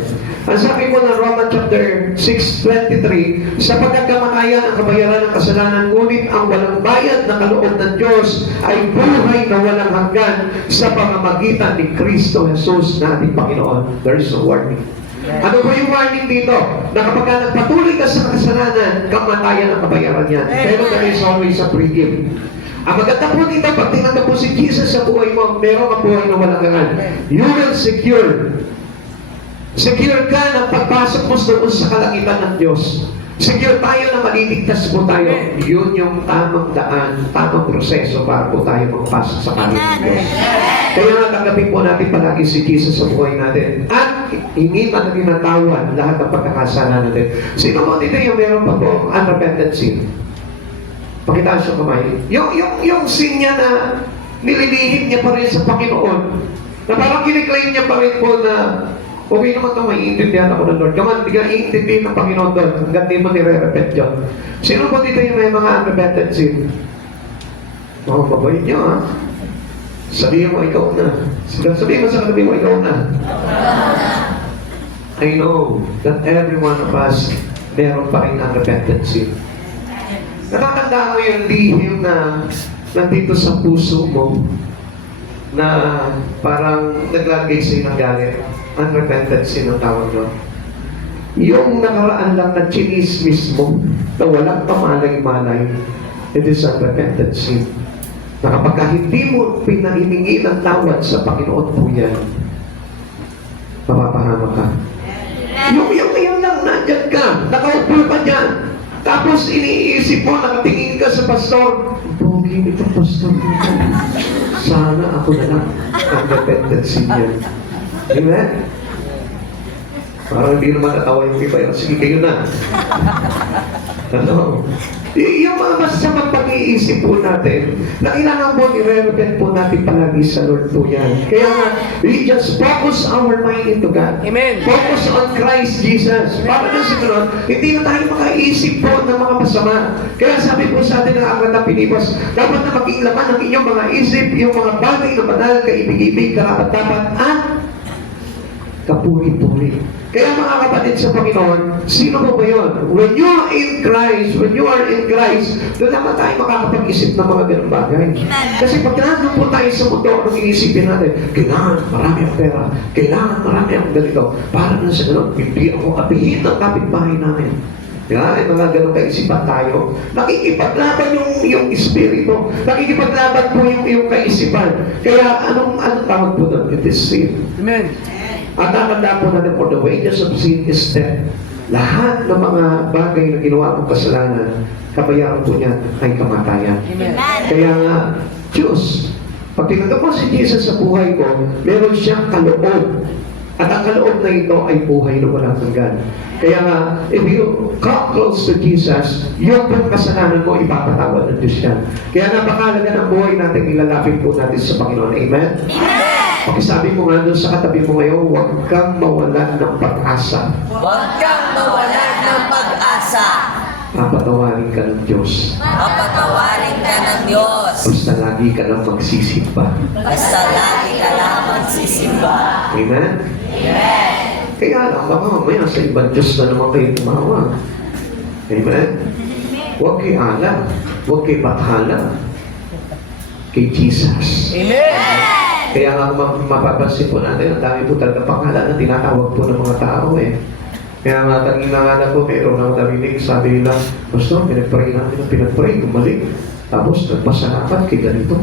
Ang sabi mo ng Romans chapter 6:23, sapagkat kamatayan ang kabayaran ng kasalanan, ngunit ang walang bayad na kaloob ng Diyos ay buhay na walang hanggan sa pamamagitan ni Kristo Jesus na ating Panginoon. There is a warning. Ano po yung warning dito? Na kapag nagpatuloy ka sa kasalanan, kamatayan ang kabayaran yan. Pero there is always a pre-gift. Ang maganda po dito, pag tinanggap po si Jesus sa buhay mo, meron kang buhay na walang hanggan. You will secure ka ng pagpasok mo doon sa kalangitan ng Diyos. Secure tayo na maliligtas po tayo. Yun yung tamang daan, tamang proseso para po tayo magpasok sa kalangitan ng Diyos. Kaya nga tanggapin po natin palagi si Jesus sa buhay natin. At hindi pa natin natawan lahat ng pagkakasala natin. Sino mo dito yung meron pa po unrepentant sin? Pakitaas yung kamay. Yung sin niya na nililihim niya pa rin sa Panginoon. Na parang kiniklaim niya pa rin po na okay naman ito, maiintindihan ako ng Lord. Kaman, hindi ka iintindihan ng Panginoon doon hanggang di mo nire-repent yun. Sino po dito yung may mga unrepentant sin? Mga babayin niyo, ha? Sabihin mo, ikaw na. Sabihin mo sa katabi mo, ikaw na. I know that every one of us meron pa rin unrepentant sin. Nakakanda mo yung lihim na nandito sa puso mo na parang naglalagay sa'yo ng galit. Unrepentant sin ang tawag doon. Yung nakaraan lang na chinismis mo na walang pamalay-malay, it is unrepentant sin. Na kapag hindi mo pinahimingi ng tawad sa Panginoon po yan, mapapahama ka. Yung lang, nandyan ka, nakaupo ka dyan, tapos iniisip mo, nakatingin ka sa pastor, pogi nito pastor nito. Sana ako na lang ang dependency niya. Amen? Parang hindi naman natawa yung iba. Sige, kayo na. Ano? Yung mga masasamang pag-iisip po natin, na kailangan po i-repent po natin palagi sa Lord po yan. Kaya nga, we just focus our mind into God. Amen. Focus on Christ Jesus. Para na siguro, hindi na tayo makaisip po ng mga masama. Kaya sabi po sa atin ng Aklat ng Pilipos, dapat na maging laman ng inyong mga isip, yung mga bagay na banal, kaibig-ibig, karapat-dapat, at kapuri-puri. Kaya mga kapatid sa Panginoon, sino po ba yun? When you are in Christ, doon naman tayo makakapag-isip ng mga ganung bagay. Kasi pag nandun po tayo sa mundo, anong inisipin natin? Kailangan marami ang pera, kailangan marami ang ganito. Para na sa ganun, hindi ako kapihin ng kapitbahay namin. Yan, mga ganun kaisipan tayo. Nakikipaglaban yung espiritu. Nakikipaglaban po yung kaisipan. Kaya anong tawag po doon? It is sin. Amen. At tatanda po natin, for the wages of sin is death. Lahat ng mga bagay na ginawa mong kasalanan, kabayaran po niya ay kamatayan. Amen. Kaya nga, Diyos, pag tinanggap mo si Jesus sa buhay ko, meron siyang kaloob. At ang kaloob na ito ay buhay na walang hanggan. Kaya nga, if you come close to Jesus, yung pong kasalanan mo, ipapatawad ng Diyos yan. Kaya napakalaga ng buhay natin, ilalapit po natin sa Panginoon. Amen? Pakisabi mo nga doon sa katabi mo ngayon, huwag kang mawalan ng pag-asa. Huwag kang mawalan ng pag-asa. Papatawarin ka ng Diyos. Papatawarin ka ng Diyos. Basta lagi ka lang magsisimba. Basta lagi ka lang magsisimba. Amen? Amen. Kaya lang, baka mamaya sa ibang Diyos na naman kayo tumawag. Amen? Huwag kay Allah. Huwag kay Bathala. Kay Jesus. Amen. Kaya nga mapapansin po natin, ang dami po talaga pangalan na tinatawag po ng mga tao eh. Kaya nga kanina nga po, mayroon ako narinig, sabi nila, Pastor, pinagpray natin ang pinagpray, gumaling. Tapos nagpasalamat kay ganito.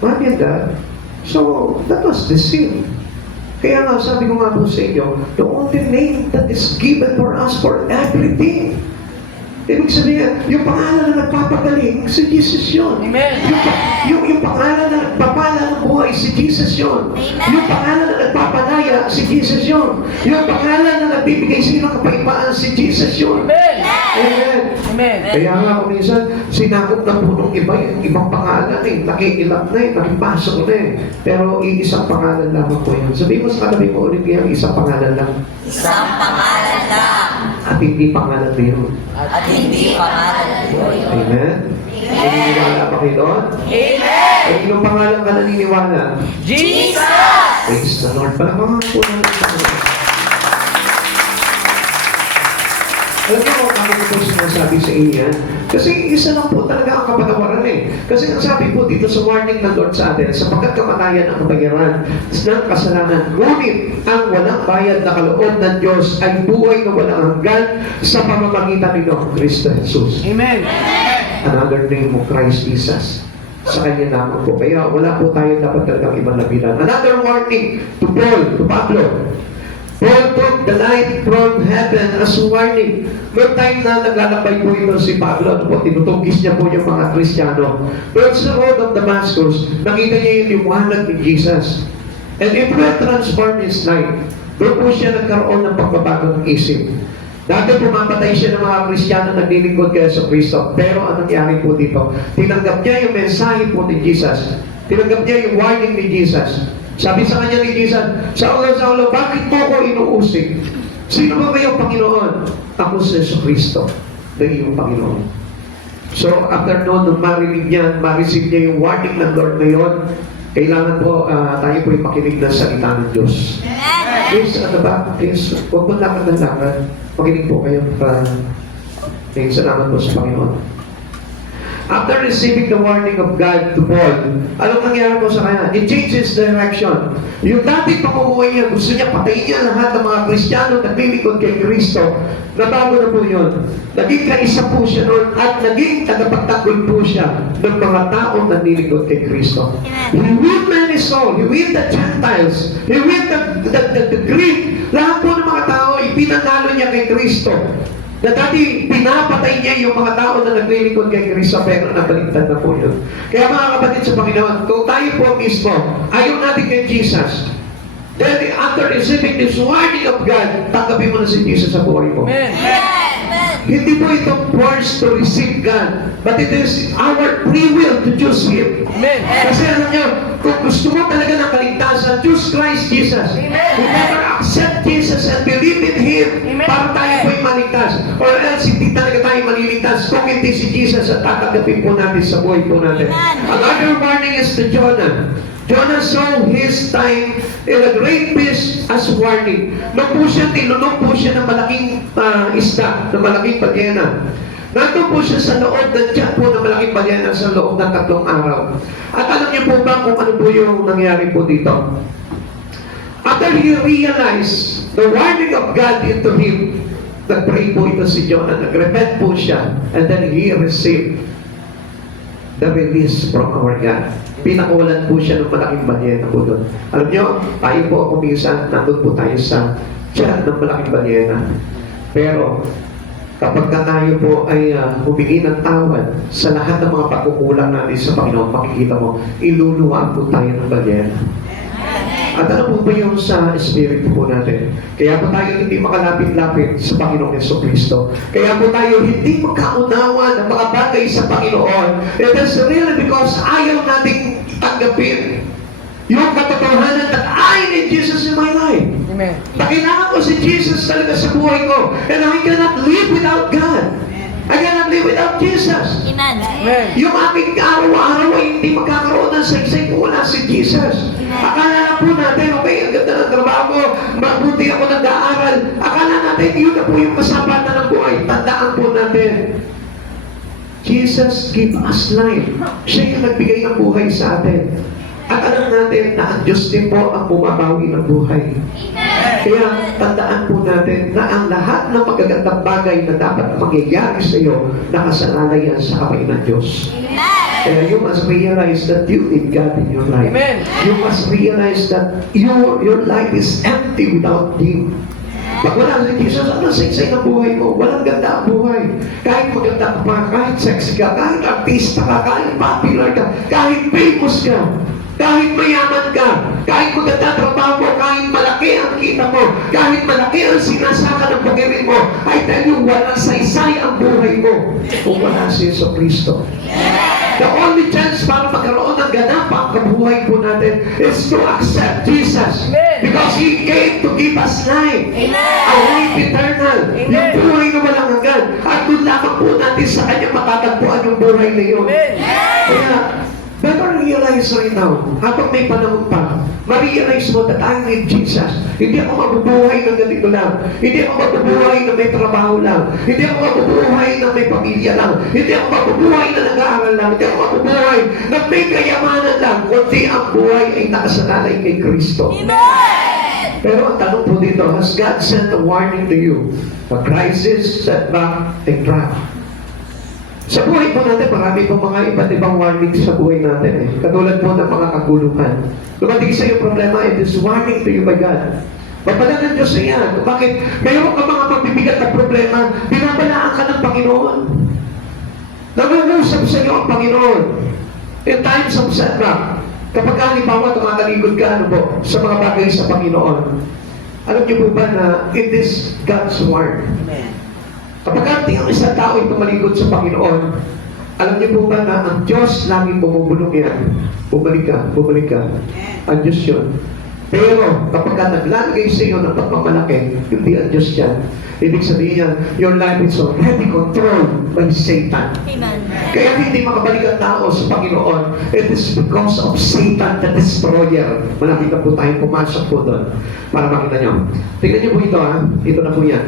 Mami and Dad, so that was the sin. Kaya nga sabi ko nga po sa inyo, the only name that is given for us for everything. Ibig sabihin, yung pangalan na nagpapagaling, si Jesus yun. Amen. Yung pangalan na nagpapala ng buhay, si Jesus yun. Yung pangalan na nagpapanaya, si Jesus yun. Yung pangalan na nagbibigay sa inyo ng kapayapaan, si Jesus yun. Amen. Amen. Amen. Kaya nga kung minsan, sinakop na po ng iba, yung ibang pangalan eh, nakikilap na eh, nakipasok na eh. Pero iisang pangalan lamang po yun. Sabihin mo sa katabi mo ulit yan, isang pangalan lang. Isang pangalan lang. At hindi pangalan na yun. At hindi pangalan yun. Amen? Naniniwala pa kayo doon? Amen. Ay, ilang pangalan ka naniniwala? Jesus! Praise the Lord. Palamahan po natin sa Panginoon. Alam niyo, ako po sinasabi sa inyo yan. Kasi isa lang po talaga ang kapatawaran eh. Kasi ang sabi po dito sa warning ng Lord sa atin, sapagkat kamatayan ang kabayaran ng kasalanan. Ngunit ang walang bayad na kaloob ng Diyos ay buhay na walang hanggan sa pamamagitan ni Kristo Jesus. Amen. Another name of Christ Jesus. Sa Kanya lamang po. Kaya wala po tayo dapat talagang ibang labilan. Another warning to Paul, to Pablo. Paul took the light from heaven as a warning. Noong time na naglalakbay po ito si Pablo, ano po, tinutugis niya po yung mga Kristiyano. Pero sa road of Damascus, nakita niya yung liwanag ni Jesus. And it will transform his life. Doon po siya nagkaroon ng pagbabago ng isip. Dati pumapatay siya ng mga Kristiyano naglilingkod kaya sa Kristo. Pero anong nangyari po dito? Tinanggap niya yung mensahe po ni Jesus. Tinanggap niya yung warning ni Jesus. Sabi sa kanya ni Jesus, Saulo, bakit mo ako inuusig? Sino ba kayo, Panginoon? Ako si Kristo, na iyong Panginoon. So, after noon, nung marinig niya, ma-receive niya yung warning ng Lord ngayon, kailangan po, tayo po yung makinig ng salita ng Diyos. Please, at the back, please, huwag mo lakad ng lakad. Makinig po kayo para salamat po sa Panginoon. After receiving the warning of God to Paul, anong nangyari po sa kanya? It changes direction. Yung dating pamumuhay niya, gusto niya patayin niya lahat ng mga Kristiyano na naglilingkod kay Kristo. Nabago na po yun. Naging kaisa po siya noon at naging tagapagtanggol po siya ng mga taong naglilingkod kay Kristo. He will many souls. He will the Gentiles. He will the Greek. Lahat po ng mga tao, ipinanalo niya kay Kristo. Na dati pinapatay niya yung mga tao na naglilingkod kay Kristo, pero nabaligtad na po yun. Kaya mga kapatid sa Panginoon, kung tayo po mismo, ayaw natin kay Jesus, then after receiving this warning of God, tanggapin mo na si Jesus sa buhay mo. Amen. Hindi po ito forced to receive God, but it is our free will to choose Him. Amen. Kasi alam niyo, kung gusto mo talaga ng kaligtasan, choose Christ Jesus. Remember, accept Jesus and believe in Him para tayo po'y maligtas. Or else, hindi talaga tayo maliligtas kung hindi si Jesus at tatanggapin po natin sa buhay po natin. Another warning is to Jonah. Jonah saw his time in a great fish as warning. Nung po siya, tinunong po siya ng malaking isda, ng malaking balyena. Nandun po siya sa loob ng tiyan po ng malaking balyena sa loob ng 3 araw. At alam niyo po ba kung ano po yung nangyari po dito? After he realized the warning of God into him, nag-pray po ito si Jonah, nag-repent po siya, and then he received the release from our God. Pinakawalan po siya ng malaking balyena po doon. Alam niyo, tayo po kung minsan, nandun po tayo sa tiyan ng malaking balyena. Pero, kapag tayo po ay humingi ng tawad sa lahat ng mga pagkukulang natin sa Panginoon, makikita mo, iluluwag po tayo ng balyena. At ano po ba yung sa Espiritu po natin? Kaya po tayo hindi makalapit-lapit sa Panginoong Jesucristo. Kaya po tayo hindi magkaunawa ng mga bagay sa Panginoon. It is really because ayaw nating tanggapin yung katotohanan that I need Jesus in my life. Amen. Kailangan ko si Jesus talaga sa buhay ko. And I cannot live without God. I cannot live without Jesus. Amen. Amen. Yung aking araw-araw ay hindi magkakaroon ng saysay kung wala si Jesus. Akala na po natin, okay, ang ganda ng trabaho ko, mabuti ako nag-aaral. Akala natin, yun na po yung kasapatan ng buhay. Tandaan po natin, Jesus gave us life. Siya yung nagbigay ng buhay sa atin. At alam natin na ang Diyos din po ang bumabawi ng buhay. Kaya tandaan po natin na ang lahat ng magagandang bagay na dapat mangyayari sa iyo, nakasalalay yan sa kamay ng Diyos. Kaya you must realize that you need God in your life. Amen. You must realize that your life is empty without Him. Pag wala si Jesus, ano siksay ng buhay mo? Walang ganda ang buhay. Kahit maganda ka pa, kahit sexy ka, kahit artista ka, kahit popular ka, kahit famous ka, kahit mayaman ka, kahit maganda trabaho mo, kahit malaki ang kita mo, kahit malaki ang sinasaka ng pagirin mo, I tell you, walang saysay ang buhay mo kung wala si Jesucristo. The only chance para magkaroon ng ganap ang kabuhay po natin is to accept Jesus. Amen. Because He came to give us life. A life eternal. Yung buhay na walang hanggan. At doon lamang po natin sa Kanya matatagpuan yung buhay na yun. Amen. Kaya, better realize right now, habang may panahon pa, ma-realize mo that I need Jesus. Hindi ako mabubuhay ng ganito lang. Hindi ako mabubuhay na may trabaho lang. Hindi ako mabubuhay na may pamilya lang. Hindi ako mabubuhay na nag-aaral lang. Hindi ako mabubuhay na may kayamanan lang. Kundi ang buhay ay nakasalalay kay Kristo. Pero ang tanong po dito, has God sent a warning to you? A crisis, setback, and trap. Sa buhay po natin, marami po mga iba't ibang warning sa buhay natin. Katulad po ng mga kaguluhan. Dumating sa iyo problema, it is warning to you by God. Babala ng Diyos na yan. Bakit? Mayroon ka mga mabibigat na problema, binabalaan ka ng Panginoon. Nangungusap sa iyo ang Panginoon. In times of setback, kapag halimbawa tumatalikod ka ano po, sa mga bagay sa Panginoon, alam niyo po ba na it is God's word? Kapag ang isang tao ay tumalikod sa Panginoon, alam niyo po ba na ang Diyos laging bumubulong yan? Bumalik ka. Ang Diyos yun. Pero kapag naglalagay sa iyo ng pagmamalaki, hindi ang Diyos yan. Ibig sabihin yan, your life is already controlled by Satan. Kaya hindi makabalik ang tao sa Panginoon. It is because of Satan, the destroyer. Malapit na po tayong pumasok po doon. Para makita nyo. Tingnan nyo po ito ha. Ito na po yan.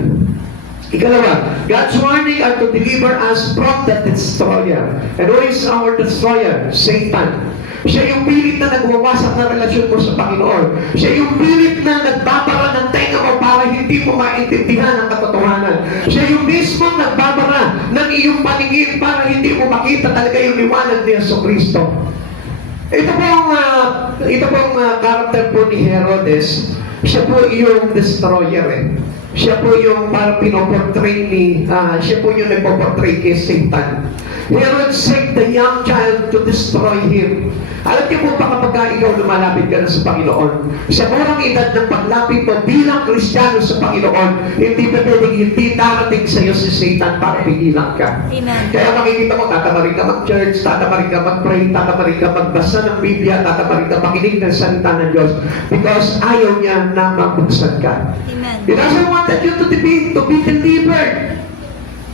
Ikalawa, God's warning are to deliver us from the destroyer. And who is our destroyer? Satan. Siya yung pilit na nagwawasak na relasyon mo sa Panginoon. Siya yung pilit na nagbabara ng tenga mo para hindi mo maintindihan ang katotohanan. Siya yung mismo nagbabara ng iyong paningin para hindi mo makita talaga yung liwanag ni Jesucristo. Ito pong character po ni Herodes. Siya po yung destroyer Siya po yung parang pinoportray siya po yung nagpoportray kay Satan. Herod sent the young child to destroy him. Alam niyo po ba kapag ikaw lumalapit ka na sa Panginoon, sa murang edad ng paglapit mo bilang Kristiyano sa Panginoon, hindi pa pwedeng hindi darating sa iyo si Satan para pigilan ka. Amen. Kaya makikita mo, tatamarin ka mag-church, tatamarin ka mag-pray, tatamarin ka magbasa ng Biblia, tatamarin ka makinig ng salita ng Diyos because ayaw niya na mabuksan ka. Amen. He doesn't want you to be delivered.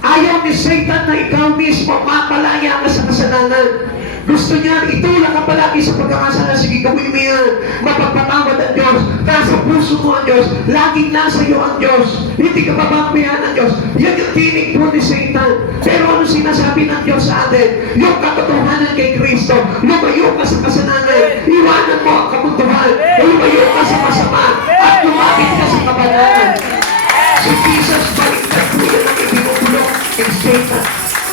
Ayaw ni Satan na ikaw mismo mapalaya ka sa kasalanan. Gusto niya, itulak ka palagi sa pagkakasala. Sige, gawin mo yan. Mapagpatawad ng Diyos, nasa puso mo ang Diyos, laging nasa iyo ang Diyos, hindi ka babangbayan ng Diyos. Yan yung tinig po ni Satan. Pero ano sinasabi ng Diyos sa atin? Yung katotohanan kay Kristo, lumayo ka sa kasalanan, iwanan mo ang kabuntuhan, lumayo ka sa masama, at lumapit ka sa kabanalan. Si Jesus, baliktad po yan ang ibinubulok kay Satan.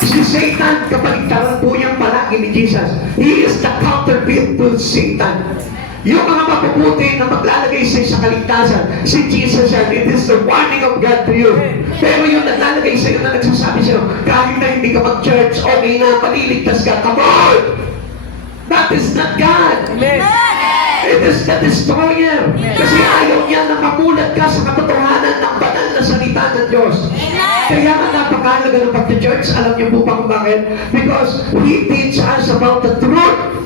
Si Satan, kabaliktaran po yan palagi ni Jesus. He is the counterfeit to Satan. Yung mga mapuputi na maglalagay sa kaligtasan, si Jesus yan, it is the warning of God to you. Pero yung naglalagay sa iyo na nagsasabi sa iyo, kahit na hindi ka mag-church, okay na, paliligtas ka, come on! That is not God! Amen. It is the destroyer. Kasi ayaw niya na mamulat ka sa katotohanan ng banal na salita ng Diyos. Kaya nga napakahalaga ng pag-church. Alam niyo po pa kung bakit? Because He teach us about the truth.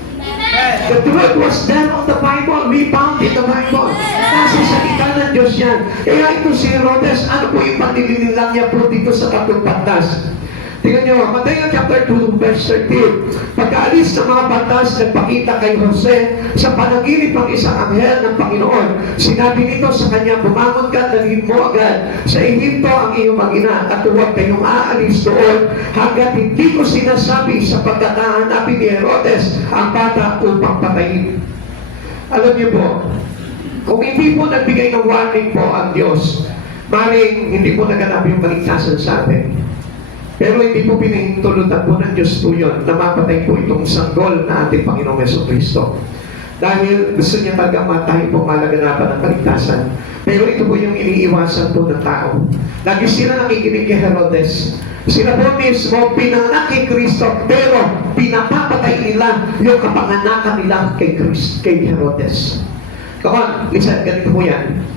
The truth was there on the Bible. We found in the Bible. Nasa salita ng Diyos yan. Kaya ito si Herodes, ano po yung panlililang niya po dito sa tatlong pantas? Tingnan niyo, Mateo chapter 2, verse 13. Pagkaalis ng mga pantas, nagpakita kay Jose sa panaginip ang isang anghel ng Panginoon. Sinabi nito sa kanya, bumangon ka, dalhin mo agad sa Ehipto ang iyong mag-ina at huwag kayong aalis doon hanggat hindi ko sinasabi sa pagkakahanapin ni Herodes ang bata upang patayin. Alam niyo po, kung hindi po nagbigay ng warning po ang Diyos, maring hindi po naganap yung kaligtasan sa atin. Pero hindi po pinahintulutan po ng Diyos po yun na mapatay po itong sanggol na ating Panginoong Jesucristo. Dahil gusto niya talaga matay po malaganapan ng kaligtasan. Pero ito po yung iniiwasan po ng tao. Lagi sila nakikinig kay Herodes. Sila po mismo pinanganak kay Kristo, pero pinapapatay nila yung kapanganakan nila kay Herodes. Come on, listen, ganito po yan.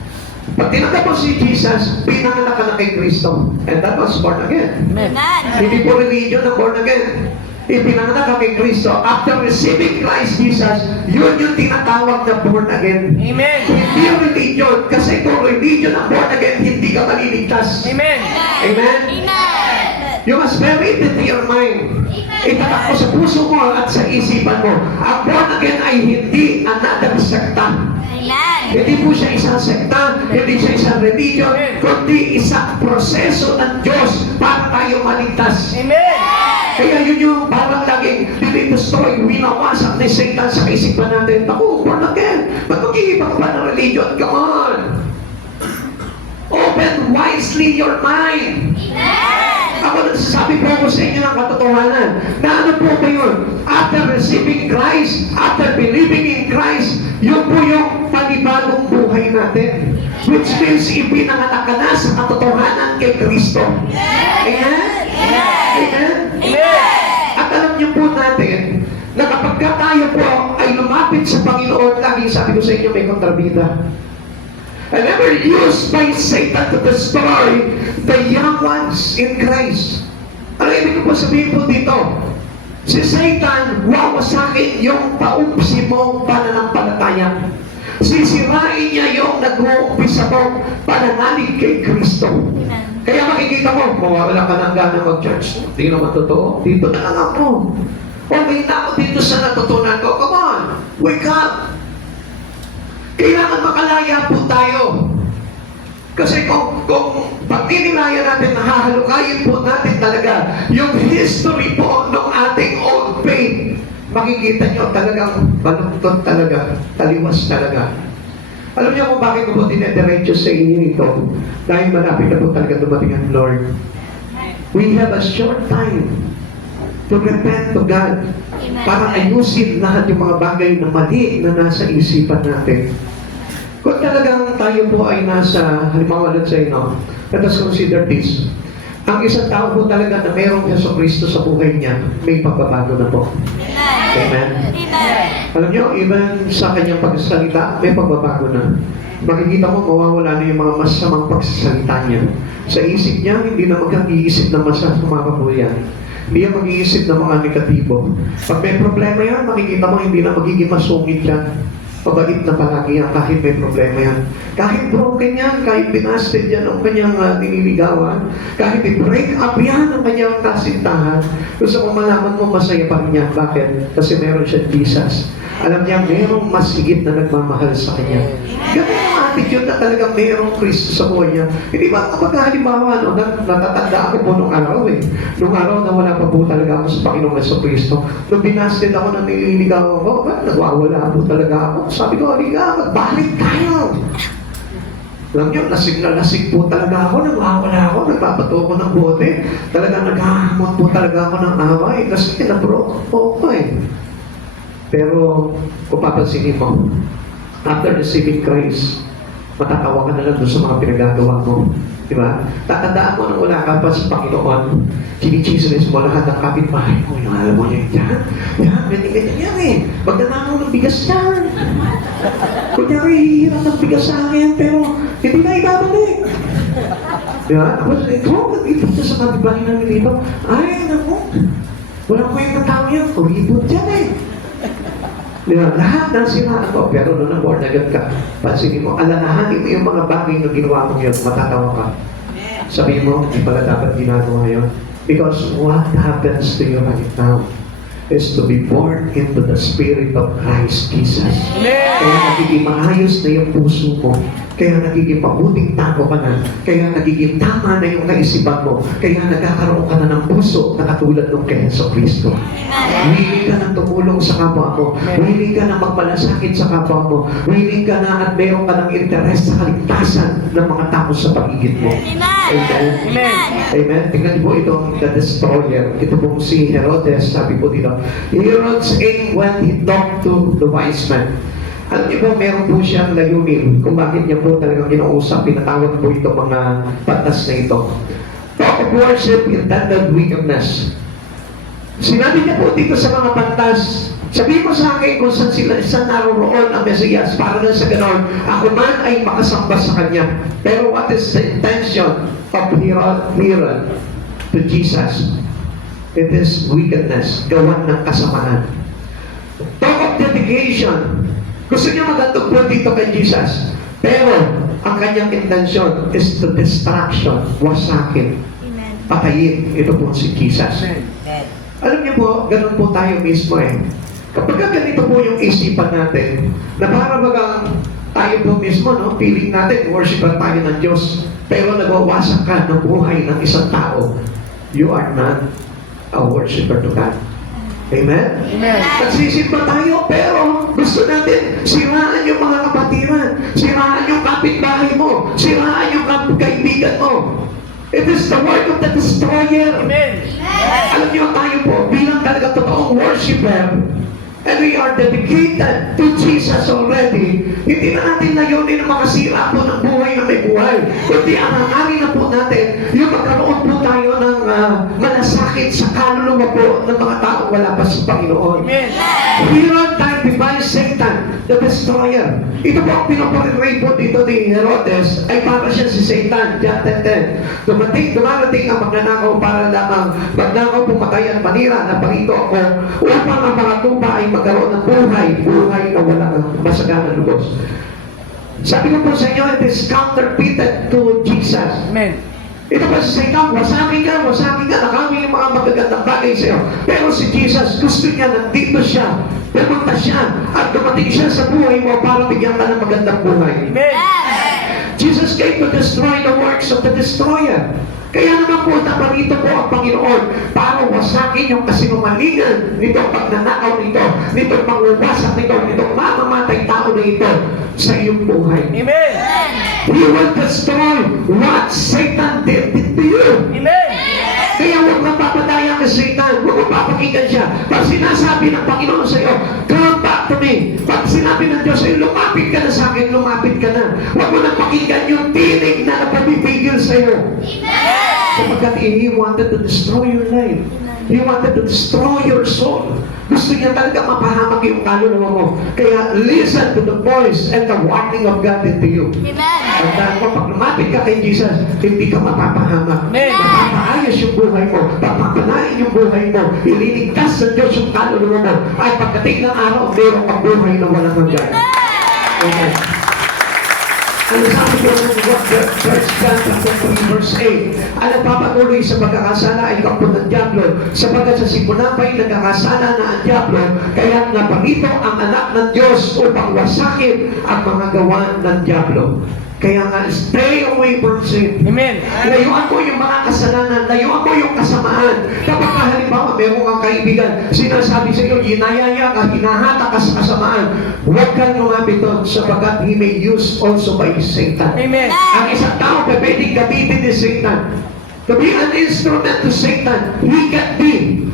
Pag tinanggap mo si Jesus, pinanganak ka na kay Kristo. And that was born again. Amen. Hindi po religion na born again. Ipinanganak ka kay Kristo. After receiving Christ Jesus, yun yung tinatawag na born again. Amen. Hindi yung religion. Kasi kung religion ang born again, hindi ka maliligtas. Amen. Amen? You must bury it into your mind. Itatak mo sa puso mo at sa isipan mo. Ang born again ay hindi another sekta. Hindi po siya isang sekta, hindi siya isang religion, kundi isang proseso ng Diyos para tayo maligtas. Amen. Kaya yun yung parang laging dinidestroy, winawasak ni Satan sa isipan natin. Ako, born again. Ba't mag-iiba ka ba ng religion? Come on! Open wisely your mind. Ako nagsasabi po ako sa inyo ng katotohanan na ano po ba yun? After receiving Christ, after believing in Christ, yun po yung panibagong buhay natin. Which means ipinanganak ka na sa katotohanan kay Kristo. Amen? Amen? At alam niyo po natin na kapag tayo po ay lumapit sa Panginoon, lagi sabi ko sa inyo may kontrabida. And never used by Satan to destroy the young ones in Christ. Ano ibig ko po sabihin po dito? Si Satan, wawasakin yung paumsi mong pananampalataya. Sisirain niya yung nag-uumpisa mong pananalig kay Kristo. Kaya makikita mo, mawawala ka ng gana mag-church. Hindi naman totoo. Dito na lang ako. Okay na ako dito sa natutunan ko. Come on, wake up. Kailangan makalaya po tayo. Kasi kung pagninilaya natin, nahahalukayin po natin talaga yung history po ng ating old faith. Makikita nyo talagang baluktot talaga, taliwas talaga. Alam niyo kung bakit ko po dinediretso sa inyo ito? Dahil malapit na po talaga dumating ang Lord. We have a short time to repent to God. Para ayusin lahat yung mga bagay na mali na nasa isipan natin. Kung talagang tayo po ay nasa, halimbawa let's say, no, let us consider this. Ang isang tao po talaga na mayroong Jesucristo sa buhay niya, may pagbabago na po. Amen? Alam niyo, even sa kanyang pagsasalita, may pagbabago na. Makikita mo, mawawala na yung mga masamang pagsasalita niya. Sa isip niya, hindi na mag-iisip ng masamang kabuyan. Hindi yan mag-iisip ng mga negatibo. Pag may problema yan, makikita mo, hindi na magiging masungit yan. Mabait na palagi yan kahit may problema yan. Kahit broken yan, kahit binasted yan ang kanyang nililigawan, kahit i-break up yan ang kanyang kasintahan, gusto kong malaman mo masaya pa rin yan. Bakit? Kasi meron siya Jesus. Alam niya, merong mas higit na nagmamahal sa kanya. Ganun yung attitude na talagang merong Kristo sa buhay niya. Hindi ba, kapag halimbawa, no, natatanda ako po nung araw eh. Nung araw na wala pa po talaga ako sa Panginoong Jesucristo. Nung binasted ako ng nililigawan ko, nagwawala po talaga ako. Sabi ko, halika, magbalik tayo. Alam niyo, lasig na lasig po talaga ako, nagwawala ako, nagpapato ko ng bote. Talagang naghahamon po talaga ako ng away kasi kinabroke po ako eh. Pero kung papansinin mo, after receiving Christ, matatawa ka na lang doon sa mga pinagagawa mo. Di ba? Tatandaan mo nang wala ka pa sa Panginoon, chinichismis mo lahat ng kapitbahay mo. Yung alam mo niya, yan, ganyan yan eh. Magdanakaw ng bigas yan. Kunyari, hihiram ng bigas sa akin, pero hindi na ibabalik. Di ba? Tapos, nag-ipot na sa kapitbahay ng nilito. Ay, naku, walang kwenta tao yan. Kuribot yan eh. Diba? Lahat ng sinaan mo, pero nung na-born agad ka, pansinin mo, alalahanin mo yung mga bagay na ginawa mo yun, matatawa ka. Sabihin mo, hindi pala dapat ginagawa yun. Because what happens to you right now is to be born into the Spirit of Christ Jesus. Kaya nagiging maayos na yung puso mo. Kaya nagiging mabuting tao ka na. Kaya nagiging tama na yung kaisipan mo. Kaya nagkakaroon ka na ng puso na katulad ng kay Jesucristo. Willing ka na tumulong sa kapwa mo. Willing ka na magmalasakit sa kapwa mo. Willing ka na at meron ka ng interes sa kaligtasan ng mga tao sa paligid mo. Amen. Amen. Tingnan po itong the destroyer. Ito pong si Herodes, sabi po dito. Herod's aim when he talked to the wise man. Alam niyo po, meron po siyang layunin kung bakit niya po talagang kinausap, pinatawag po itong mga patas na ito. Talk of worship intended wickedness. Sinabi niya po dito sa mga pantas, sabihin mo sa akin kung saan naroroon ang Mesiyas para na sa ganon, ako man ay makasamba sa Kanya. Pero what is the intention of Herod to Jesus? It is wickedness, gawan ng kasamaan. Talk of dedication. Gusto niya magandog po dito kay Jesus. Pero, ang kanyang intensyon is to distraction, wasakin, patayin. Ito po si Jesus. Alam niyo po, ganun po tayo mismo eh. Kapag ganito po yung isipan natin, na para bagang tayo po mismo, no, feeling natin, worshiper tayo ng Diyos, pero nagwawasak ka ng buhay ng isang tao, you are not a worshiper to God. Amen? Amen. Nagsisimba tayo, pero gusto natin siraan yung mga kapatiran, siraan yung kapitbahay mo, siraan yung kaibigan mo. It is the work of the destroyer. Amen. Alam niyo tayo po, bilang talaga totoong worshiper, and we are dedicated to Jesus already, hindi na natin layunin na makasira po ng buhay na may buhay. Kundi ang hangarin na po natin, yung magkaroon po tayo ng malasakit sa kaluluwa po ng mga taong wala pa sa Panginoon. Amen. Herod typifies Satan, the destroyer. Ito po ang pinaparirate po dito ni Herodes, ay para siya si Satan, John 10:10. Dumarating ang magnanakaw para lamang magnakaw, pumatay at manira na parito ako upang ang mga tupa ay magkaroon ng buhay na walang masaganang lubos. Sabi ko po sa inyo, it is counterfeited to Jesus. Amen. Ito pa si Satan, wasakin ka, nakawin yung mga magagandang bagay sa iyo. Pero si Jesus, gusto niya, nandito siya, pumunta siya, at dumating siya sa buhay mo para bigyan ka ng magandang buhay. Amen. Jesus came to destroy the works of the destroyer. Kaya naman po, naparito po ang Panginoon para wasakin yung kasinungalingan nitong pagnanakaw nito, nitong manguwasak nito, nitong mamamatay tao na ito sa iyong buhay. Amen. He will destroy what Satan did to you. Amen. Kaya huwag kang papadaya kay Satan, huwag kang papakinggan siya. Pag sinasabi ng Panginoon sa iyo, come back to me. Pag sinabi ng Diyos sa iyo, lumapit ka na sa akin, lumapit ka na. Huwag mo nang pakinggan yung tinig na napapipigil sa iyo. Sapagkat He wanted to destroy your life. He wanted to destroy your soul. Gusto niya talaga mapahamak yung kaluluwa mo. Kaya listen to the voice and the warning of God into you. Tandaan mo, pag lumapit ka kay Jesus, hindi ka mapapahamak. Amen. Mapapaayos yung buhay mo. Papapanain yung buhay mo. Ililigtas sa Diyos yung kaluluwa mo. At pagdating ng araw, meron kang buhay na walang hanggan. Amen. Ano sabi ko ng First John chapter 3 verse 8? Ang nagpapatuloy sa pagkakasala ay kampo ng Diablo, sapagkat sa simula pa'y nagkakasala na ang Diablo, kaya naparito ang anak ng Diyos upang wasakin ang mga gawa ng Diablo. Kaya nga, stay away from sin. Amen. Layuan mo yung mga kasalanan, layuan mo yung kasamaan. Kapag halimbawa, meron kang kaibigan, sinasabi sa iyo, ginayaya ka, hinahata ka sa kasamaan, huwag kang lumapit doon sapagkat he may use also by Satan. Amen. Ang isang tao na pwedeng gamitin ni Satan, to be an instrument to Satan, he can be.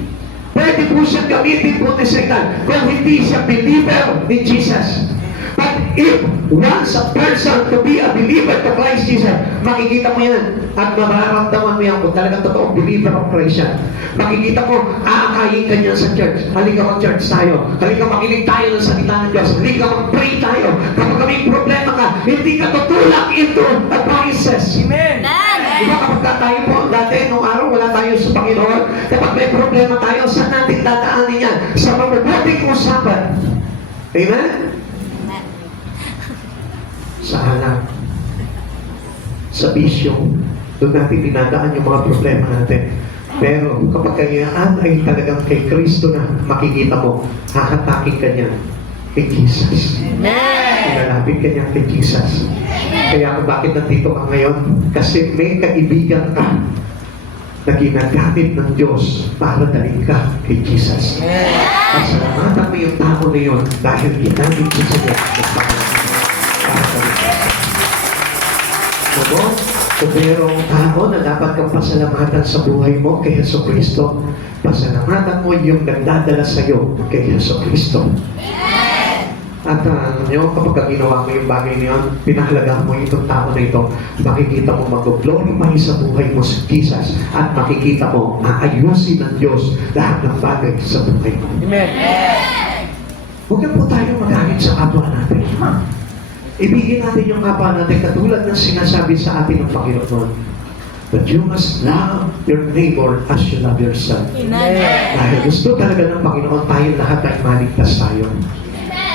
Pwede po siyang gamitin po ni Satan kung hindi siya believer ni Jesus. But if once a person to be a believer to Christ Jesus, makikita mo yan at mararamdaman mo yan kung talagang totoong believer of Christ siya. Makikita mo, aakayin ka niya sa church. Halika mag-church tayo. Halika makinig tayo ng salita ng Diyos. Halika mag-pray tayo. Kapag may problema ka, hindi ka tutulak into advices. Amen. Di ba kapag tayo po, dati nung araw wala tayo sa Panginoon, kapag may problema tayo, saan natin dadaanin yan? Sa mabubuting usapan. Amen? Sa hanap, sa bisyo, doon natin dinadaan yung mga problema natin. Pero kapag kayaan ay talagang kay Kristo na makikita mo, hahatakin ka niya kay Jesus. Ilalapit ka niya kay Jesus. Kaya kung bakit nandito ka ngayon? Kasi may kaibigan ka na ginagamit ng Diyos para dalhin ka kay Jesus. Pasalamatan mo yung tao na yun dahil ginamit siya sa niya. Kung mayroong tao na dapat kang pasalamatan sa buhay mo kay Yeso Kristo, pasalamatan mo yung nagdadala sa iyo kay Yeso Kristo. At kapag ginawa mo yung bagay na yun, pinahalagahan mo itong tao na ito, makikita mo mag-glorify sa buhay mo si Jesus at makikita mo aayusin ng Diyos lahat ng bagay sa buhay mo. Amen. Huwag na po tayo magalit sa kapwa natin. Ibigin natin yung kapwa natin katulad ng sinasabi sa atin ng Panginoon. But you must love your neighbor as you love yourself. Dahil gusto talaga ng Panginoon tayo lahat ay maligtas tayo.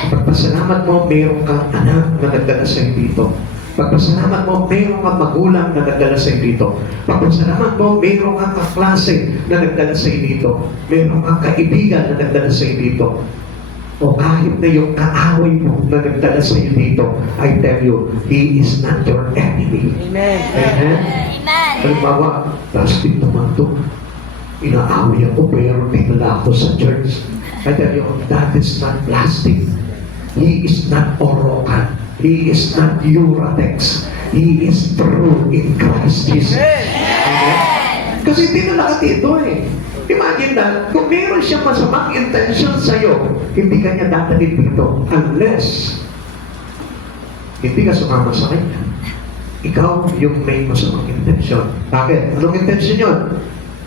Pagpasalamat mo, mayroong kang anak na nagdala sa iyo dito. Pagpasalamat mo, mayroong kang magulang na nagdala sa iyo dito. Pagpasalamat mo, mayroong kang kaklase na nagdala sa iyo dito. Mayroong kang kaibigan na nagdala sa iyo dito. O kahit na yung kaaway mo na nagdala sa iyo dito, I tell you, he is not your enemy. Amen. Amen? Halimbawa, plastic tomato. Inaaway ako pero tinala ako sa church. I tell you, that is not plastic. He is not Orocan. He is not Uratex. He is true in Christ Jesus. Amen? Kasi tinala ka dito eh. Imagine that, kung meron siyang masamang intention sa'yo, hindi ka niya dadalhin dito unless hindi ka sumama sa kanya. Ikaw yung may masamang intention. Bakit? Anong intention yun?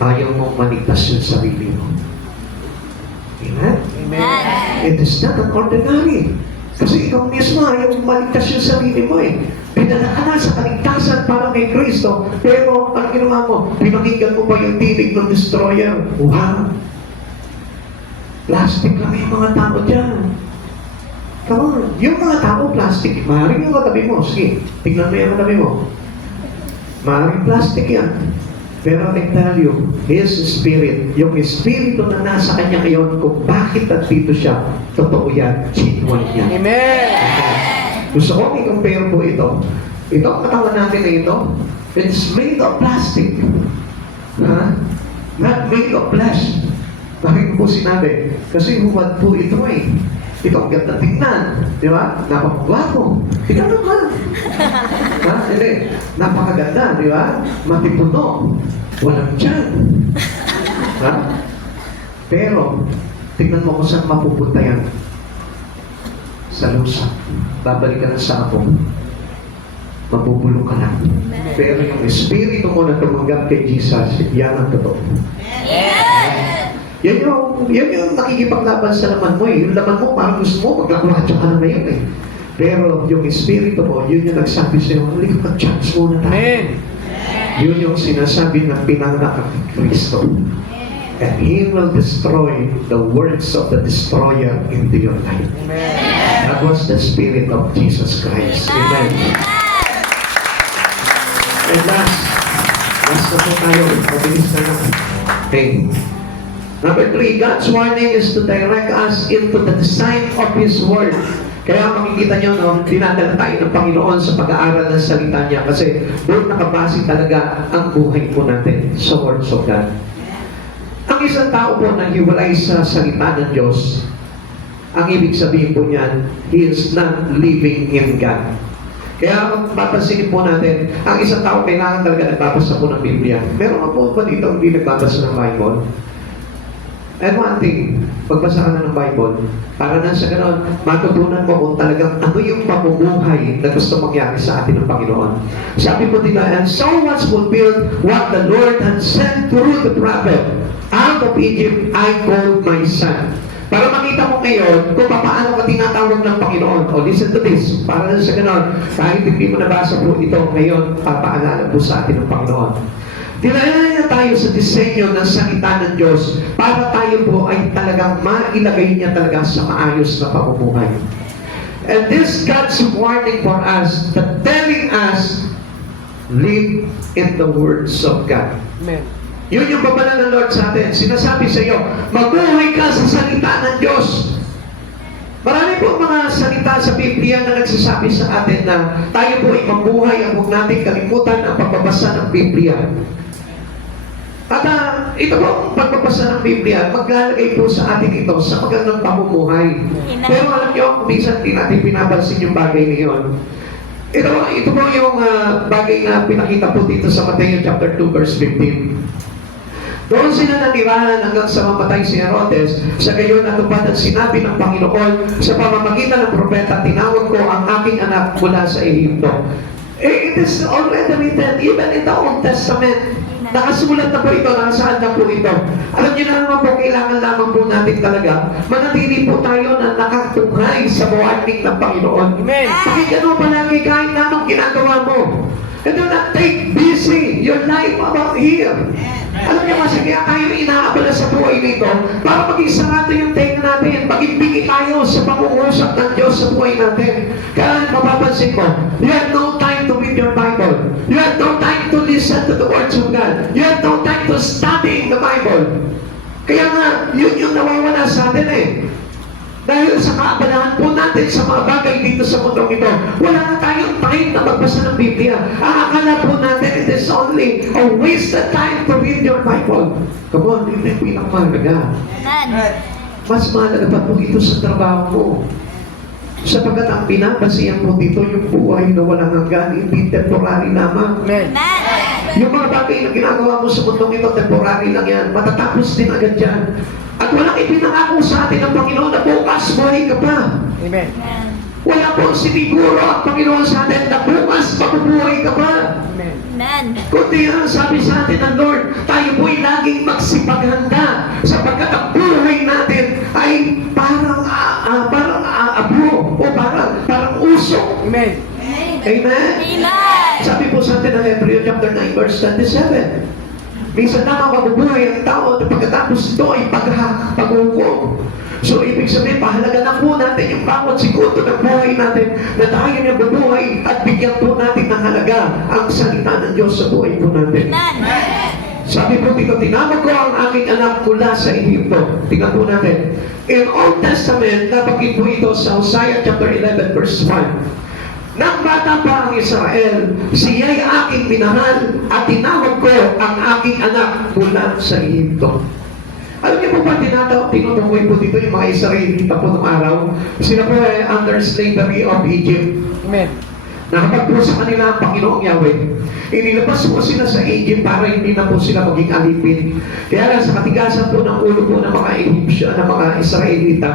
Ayaw mong maligtas yung sarili mo. Amen? It is not an ordinary. Kasi ikaw mismo ayaw mong maligtas yung sarili mo eh. Pinala ka na sa kaligtasan para kay Kristo. Pero, ano ginawa mo? Pinakinggan mo ba yung tinig ng destroyer? Wow! Plastic lang yung mga tao dyan. Come on. Yung mga tao, plastic. Maaaring yung katabi mo. Sige, tignan mo yung katabi mo. Maaaring plastic yan. Pero I tell you, His Spirit, yung Espiritu na nasa Kanya ngayon, kung bakit nandito siya, totoo yan, genuine yan. Amen. Gusto ko i-compare po ito. Ito ang katawan natin na ito. It's made of plastic. Not made of flesh. Bakit po sinabi? Kasi huwad po ito eh. Ito ang ganda tingnan. Di ba? Napakagwapo. Ikaw naman. Hindi. Napakaganda. Di ba? Matipuno. Walang tiyan. Pero, tingnan mo kung saan mapupunta yan. Sa lusa. Babalik ka na sa apo. Mabubulong ka lang. Pero yung espiritu mo na tumanggap kay Jesus, yan ang totoo. Yan yung nakikipaglaban sa laman mo eh. Yung laman mo, parang gusto mo, maglakulatsa ka na yun eh. Pero yung espiritu mo, yun yung nagsabi sa'yo, halika mag-chance muna tayo. Amen. Yun yung sinasabi ng pinanganak ng Kristo. And He will destroy the works of the destroyer into your life. Amen. That was the Spirit of Jesus Christ. Amen. And last na po tayo. Mabilis na lang. Okay. Number 3, God's warning is to direct us into the design of His Word. Kaya makikita nyo, no, dinadala tayo ng Panginoon sa pag-aaral ng salita niya kasi doon nakabase talaga ang buhay po natin sa words of God. Ang isang tao po na hiwalay sa salita ng Diyos, ang ibig sabihin po niyan, he is not living in God. Kaya papansinin po natin, ang isang tao kailangan talaga nagbabasa po ng Biblia. Meron po ba dito hindi nagbabasa ng Bible? And one thing, pagbasa ka na ng Bible, para na sa ganon, matutunan mo kung talagang ano yung pamumuhay na gusto mangyari sa atin ng Panginoon. Sabi po nila, and so was fulfilled what the Lord had said through the prophet. Out of Egypt, I called my son. Para makita mo ngayon kung paano ka tinatawag ng Panginoon. O listen to this, para na sa ganon, kahit hindi mo nabasa po ito ngayon, papaalala po sa atin ng Panginoon. Dinala niya tayo sa disenyo ng salita ng Diyos para tayo po ay talagang mailagay niya talaga sa maayos na pamumuhay. And this God's warning for us, that telling us, live in the words of God. Amen. Yun yung babala ng Lord sa atin. Sinasabi sa iyo, mabuhay ka sa salita ng Diyos. Marami po mga salita sa Biblia na nagsasabi sa atin na tayo po ay mabuhay at huwag natin kalimutan ang pagbabasa ng Biblia. At ito po ang pagbabasa ng Biblia, maglalagay po sa atin ito sa magandang pamumuhay. Pero alam niyo, minsan hindi natin pinapansin yung bagay ngayon. Ito po yung bagay na pinakita po dito sa Mateo chapter 2 verse 15. Doon sila nanirahan hanggang sa mamatay si Herodes, sa gayon natupad ang sinabi ng Panginoon sa pamamagitan ng propeta, tinawag ko ang aking anak mula sa Ehipto. It is already written, even in the Old Testament. Nakasulat na po ito, nakasaan na po ito. Alam niyo na naman po, kailangan lamang po natin talaga manatili po tayo na nakatunghay sa warning ng Panginoon. Amen. Pakinggan mo palagi kahit na anong ginagawa mo. And do not take busy your life about here. Alam niyo kasi kaya tayo inaabala sa buhay nito para maging sarado yung tenga natin, maging bigay tayo sa pangungusap ng Diyos sa buhay natin. Kaya mapapansin mo, you have no time to read your Bible. You have no time to listen to the words of God. You have no time to study the Bible. Kaya nga, yun yung nawawala sa atin eh. Dahil sa kaabalahan po natin sa mga bagay dito sa mundong ito, wala na tayong time na magbasa ng Biblia. Ang akala po natin, it is only a wasted time to read your Bible. Come on, hindi pinakamahalaga. Mas mahalaga pa po ito sa trabaho mo. Sapagkat ang pinapasiyan po dito yung buhay na walang hanggan, hindi temporary lamang. Amen. Yung mga bagay na ginagawa mo sa mundong ito, temporary lang yan. Matatapos din agad yan. At walang ipinangako sa atin ng Panginoon na bukas buhay ka pa. Amen. Wala po siniguro ang Panginoon sa atin na bukas mabubuhay ka pa. Amen. Kundi ang sabi sa atin ng Lord, tayo po'y laging magsipaghanda sapagkat ang buhay natin ay parang abo o parang usok. Amen. Amen? Sabi po sa atin ng Hebrew chapter 9 verse 27. Minsan lamang mabubuhay ang tao at pagkatapos ito ay paghukom. So, ibig sabihin, pahalaga na po natin yung bawat segundo ng buhay natin na tayo niya bubuhay at bigyan po natin ng halaga ang salita ng Diyos sa buhay po natin. Sabi po dito, tinawag ko ang aking anak mula sa Ehipto. Tingnan po natin. In Old Testament, nabanggit po ito sa Hosea chapter 11 verse 1. Nang bata pa ang Israel, siya'y aking minahal at tinawag ko ang aking anak mula sa Ehipto. Alam niyo po ba, tinutukoy po dito yung mga Israelita po ng araw? Sila po ay under slavery of Egypt. Amen. Nakapag po sa kanila ang Panginoong Yahweh. Inilabas po sila sa Egypt para hindi na po sila maging alipin. Kaya lang sa katigasan po ng ulo po ng mga Egyptian, ng mga Israelita,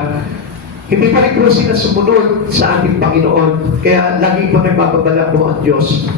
hindi pa rin po sila sumunod sa ating Panginoon. Kaya lagi po nagbababala po ang Diyos.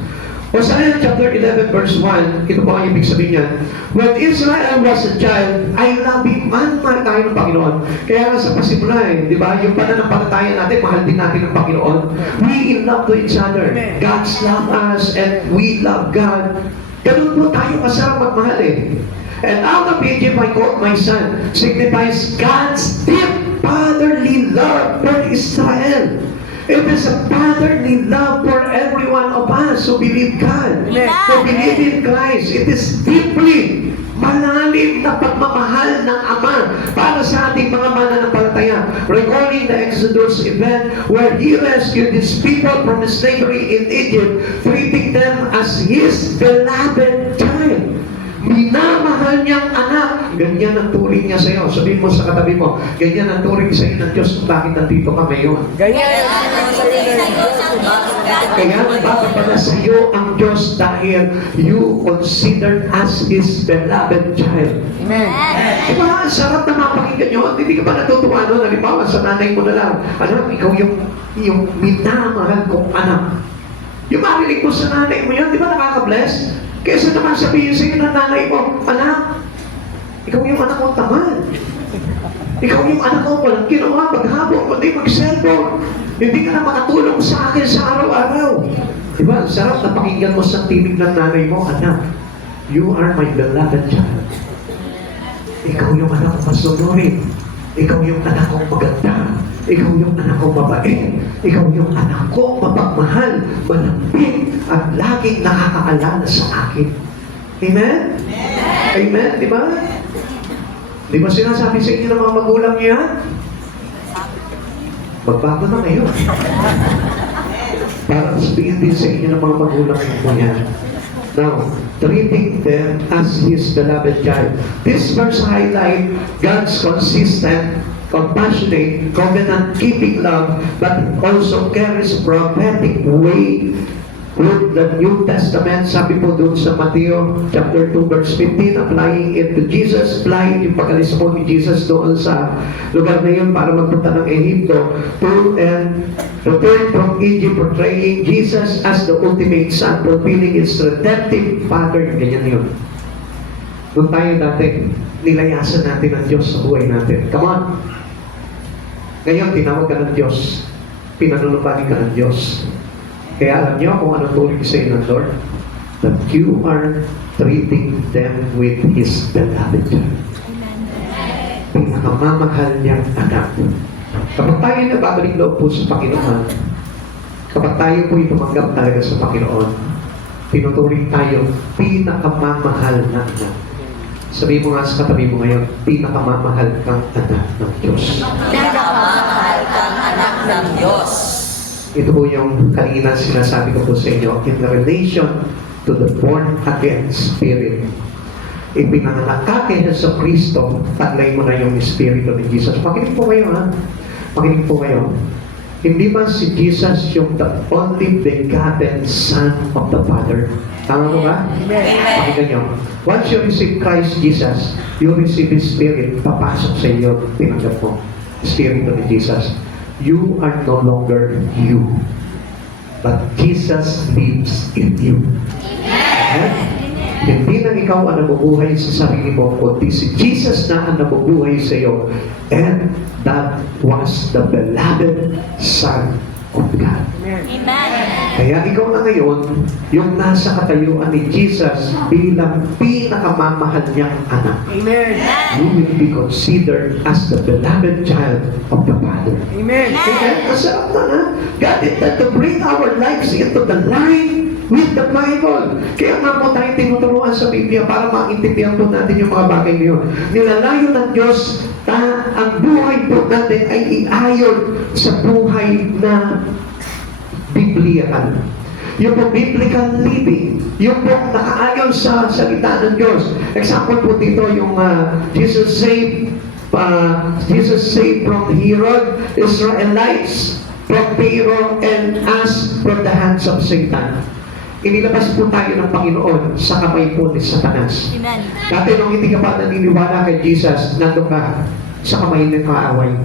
Hosea chapter 11 verse 1, ito po ang ibig sabihin niya. When Israel was a child, I love him. Mahal tayo ng Panginoon. Kaya nga sa pasimula di ba? Yung pananampalataya natin, mahal din natin ng Panginoon. We in love to each other. God's love us and we love God. Ganun po tayo masarap magmahal eh. And out of Egypt I called my son signifies God's deep fatherly love for Israel. It is a fatherly love for every one of us who believe God, who believe in Christ. It is deeply malalim na pagmamahal ng Ama para sa ating mga mananampalataya. Recalling the Exodus event where He rescued His people from slavery in Egypt, treating them as His beloved child. Minamahal niyang anak. Ganyan ang turing niya sa iyo. Sabihin mo sa katabi mo, ganyan ang turing sa iyo ng Diyos kung bakit nandito ka ngayon. Ganyan. Kaya bakit pala sa iyo ang Diyos dahil you considered as His beloved child. Amen. Diba, ang sarap na mapakinggan nyo. Hindi ka ba natutuwa no? Halimbawa, sa nanay mo na lang, anak, ikaw yung minamahal kong anak. Yung marinig mo sa nanay mo yun, di ba nakaka-bless? Kaysa naman sabihin sa iyo ng nanay mo, anak, ikaw yung anak ko tamad. Ikaw yung anak ko walang ginawa, maghapon, kundi mag-cellphone. Hindi ka na makatulong sa akin sa araw-araw. Diba? Ang sarap na pakinggan mo sa tinig ng nanay mo, anak, you are my beloved child. Ikaw yung anak ko masunurin. Ikaw yung anak ko maganda. Ikaw yung anak ko mabait. Ikaw yung anak ko mapagmahal, malambing, at laging nakakaalala sa akin. Amen? Amen? Di ba? Di ba sinasabi sa inyo ng mga magulang niyo yan? Magbago na ngayon. Para sabihin din sa inyo ng mga magulang mo yan. Now, treating them as His beloved child. This verse highlight God's consistent, compassionate, covenant-keeping love, but also carries prophetic weight with the New Testament. Sabi po doon sa Matthew chapter 2 verse 15, applying it to Jesus, applying yung pag-alis po ni Jesus doon sa lugar na yun para magpunta ng Ehipto, to and return from Egypt, portraying Jesus as the ultimate Son, fulfilling His redemptive pattern. Ganyan yun. Doon tayo dati, nilayasan natin ang Diyos sa buhay natin. Come on! Ngayon, tinawag ka ng Diyos. Pinanunubali ka ng Diyos. Kaya alam niyo kung anong turing sa inyo ng Lord? That you are treating them with His beloved child. Pinakamamahal niyang anak. Kapag tayo nababalik loob po sa Panginoon, kapag tayo po tumanggap talaga sa Panginoon, tinuturing tayo pinakamamahal na anak. Sabi mo nga sa katabi mo ngayon, pinakamamahal kang anak ng Diyos. Pinakamamahal kang anak ng Diyos. Ito po yung kanina sinasabi ko po sa inyo in relation to the born-again spirit. Ipinanganak ka kay Jesu Cristo, taglay mo na yung Espiritu ni Jesus. Makinig po kayo ha. Makinig po kayo. Hindi ba si Jesus yung the only begotten Son of the Father? Tama po ba? Pakinggan nyo. Once you receive Christ Jesus, you receive His Spirit, papasok sa iyo, tinanggap mo. Espiritu ni Jesus. You are no longer you, but Jesus lives in you. Amen? Hindi na ikaw ang nabubuhay sa sarili mo, kundi si Jesus na ang nabubuhay sa iyo. And that was the beloved Son of God. Amen. Kaya ikaw na ngayon, yung nasa katayuan ni Jesus bilang pinakamamahal niyang anak. Amen. You will be considered as the beloved child of the Father. Amen. Amen? Masarap na na. God intended to bring our lives into the line with the Bible. Kaya nga po tayo tinuturuan sa Biblia para maintindihan po natin yung mga bagay na yun. Nilalayo ng Diyos na ang buhay po natin ay iayon sa buhay na Bibliakan. Yung po biblical living, yung po nakaayon sa salita ng Diyos. Example po dito yung Jesus saved from Herod, Israelites, from Pharaoh, and us from the hands of Satan. Inilabas po tayo ng Panginoon sa kamay po ni Satanas. Amen. Dati nung hindi ka pa naniniwala kay Jesus, nandun ka sa kamay ng kaaway.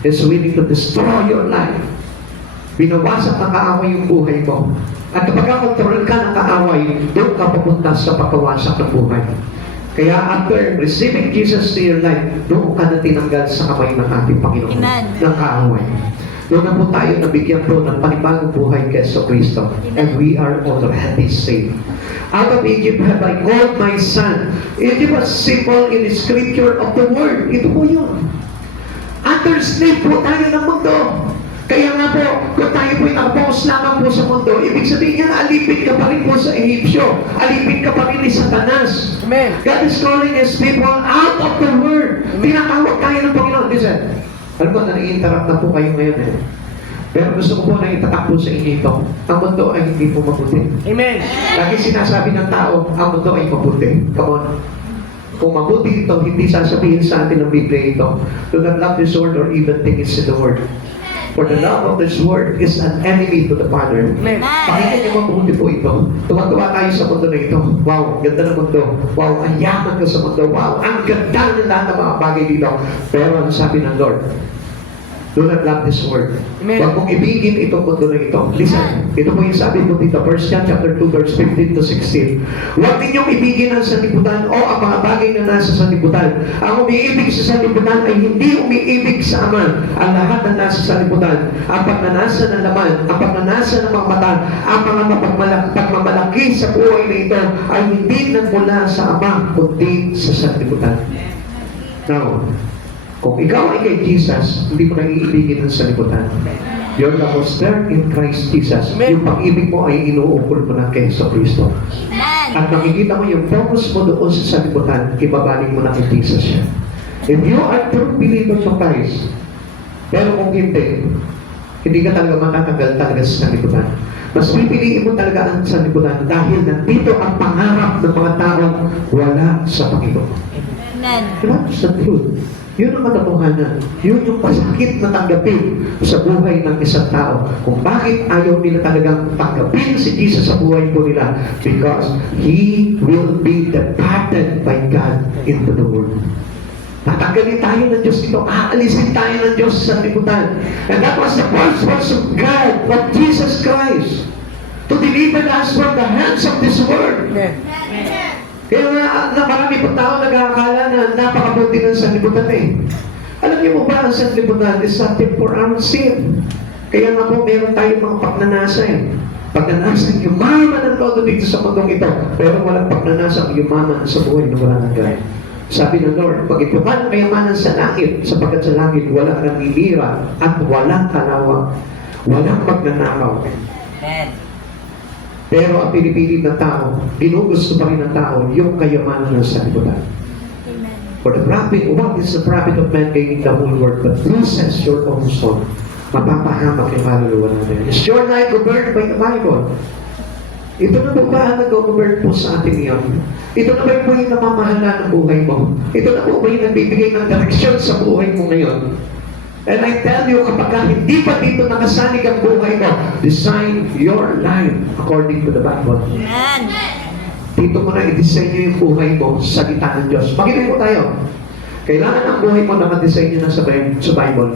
Is willing to destroy your life. Binawasak ng kaaway yung buhay mo. At kapag kontrol ka ng kaaway, doon ka papunta sa pagkawasak ng buhay. Kaya after receiving Jesus to your life, doon ka na tinanggal sa kamay ng ating Panginoon. Amen. Ng kaaway. Doon na po tayo nabigyan po ng panibagong buhay kay Yesu Cristo. And we are already saved. Out of Egypt have I called my son. It was simple in the scripture of the word. Ito po yun. Under Under slave po tayo ng mundo. Kaya nga po, kung tayo po'y nakapokus lamang po sa mundo, ibig sabihin niya, alipin ka pa rin po sa Ehipsyo. Alipin ka pa rin ni Satanas. Amen. God is calling His people out of the world. Tinatawag tayo ng Panginoon. Listen, alam mo, nai-interrupt na po kayo ngayon eh. Pero gusto ko po na itatak po sa inyo ito. Ang mundo ay hindi po mabuti. Amen. Lagi sinasabi ng tao, ang mundo ay mabuti. Come on. Kung mabuti ito, hindi sasabihin sa atin ng Biblia ito. Do not love this world or even things in the world. For the love of this world is an enemy to the Father. Amen. Pakinggan niyo mabuti po ito. Tuwa-tuwa tayo sa mundo na ito. Wow, ganda ng mundo. Wow, ang yaman ko sa mundo. Wow, ang ganda ng lahat ng mga bagay dito. Pero ang sabi ng Lord, do not love this world. Amen. Huwag mong ibigin itong mundo na ito. Listen, ito po yung sabi po dito, 1 John chapter 2, verse 15 to 16. Huwag ninyong ibigin ang sanlibutan o ang mga bagay na nasa sanlibutan. Ang umiibig sa sanlibutan ay hindi umiibig sa Ama. Ang lahat na nasa sanlibutan, ang pagnanasa ng laman, ang pagnanasa ng mga mata, ang mga pagmamalaki sa buhay na ito ay hindi nagmula sa Ama, kundi sa sanlibutan. Now, kung ikaw ay kay Jesus, hindi mo na iibigin ang sanlibutan. Your love was there in Christ Jesus. Amen. Yung pag-ibig mo ay inuukol mo na kay Kristo. Amen. At nakikita mo yung focus mo doon sa sanlibutan, ibabaling mo na kay Jesus siya. If you are true believer to Christ, pero kung hindi ka talaga matatagal talaga sa sanlibutan. Mas pipiliin mo talaga ang sanlibutan dahil nandito ang pangarap ng mga taong wala sa Panginoon. Amen. That's the truth. Yun ang katotohanan. Yun yung pasakit na tanggapin sa buhay ng isang tao. Kung bakit ayaw nila talagang tanggapin si Jesus sa buhay po nila. Because He will be departed by God into the world. Tatanggalin tayo ng Diyos ito. Aalisin tayo ng Diyos sa liputan. And that was the purpose of God, of Jesus Christ, to deliver us from the hands of this world. Amen. Kaya nga, marami po tao nag-aakala na napakabuti ng sanlibutan eh. Alam niyo mo ba, ang sanlibutan is something for our sin. Kaya nga po, meron tayong mga pagnanasa eh. Pagnanasa, yumaman ang todo dito sa mundong ito. Pero walang pagnanasa, yumaman sa buhay na wala nang gaya. Sabi ng Lord, pag-itukan ang kayamanan sa langit, sapagkat sa langit walang nanginira at walang kalawang, walang magnanakaw. Amen. Pero ang pinipilit ng tao, ginugusto pa rin ng tao yung kayamanan ng sanlibutan. Amen. For the profit, what is the profit of man gaining the whole world but loses your own soul? Mapapahamak yung kaluluwa natin. Is your life governed by the Bible? Ito na po ba ang nag-govern po sa atin ngayon? Ito na ba po yung namamahala ng buhay mo? Ito na po ba yung nagbibigay ng direksyon sa buhay mo ngayon? And I tell you, kapag hindi pa dito nakasanig ang buhay mo, design your life according to the Bible. Amen. Dito mo na i-design nyo yung buhay mo sa salita ng Diyos. Makinig po tayo. Kailangan ang buhay mo nakadesign nyo na sa Bible.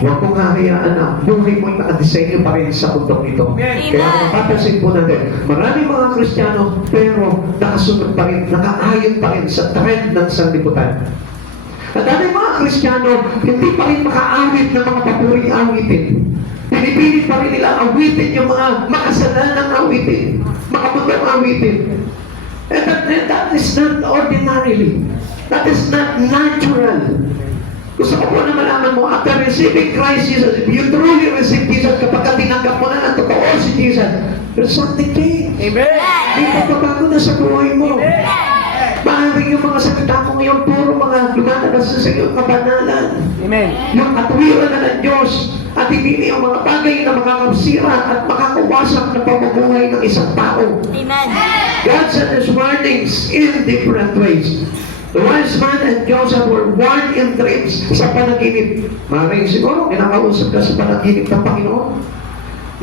Huwag mong hahayaan na ang buhay mo nakadesign nyo pa rin sa mundong ito. Kaya mapapansin po natin, maraming mga Kristiyano, pero nakasunod pa rin, nakaayon pa rin sa trend ng sanlibutan. At dahil mga Kristiyano, hindi pa rin makaawit ng mga papuring awitin. Pinipilit pa rin nila awitin yung mga makasalanang awitin, makamagandang awitin. And that is not ordinarily. That is not natural. Gusto ko po na malaman mo, after receiving Christ Jesus, if you truly receive Jesus, kapag tinanggap mo na ng totoo si Jesus, there's something changed. Amen. May pagbabago na sa buhay mo. Maaaring yung mga salita mo ngayon, puro mga lumalabas sa iyong kabanalan. Amen. Yung katuwiran na ng Diyos at hindi yung mga bagay na makakasira at makakawasak ng pamumuhay ng isang tao. Amen. God sent His warnings in different ways. The wise man and Joseph were warned in dreams sa panaginip. Maaaring siguro, kinakausap ka sa panaginip ng Panginoon.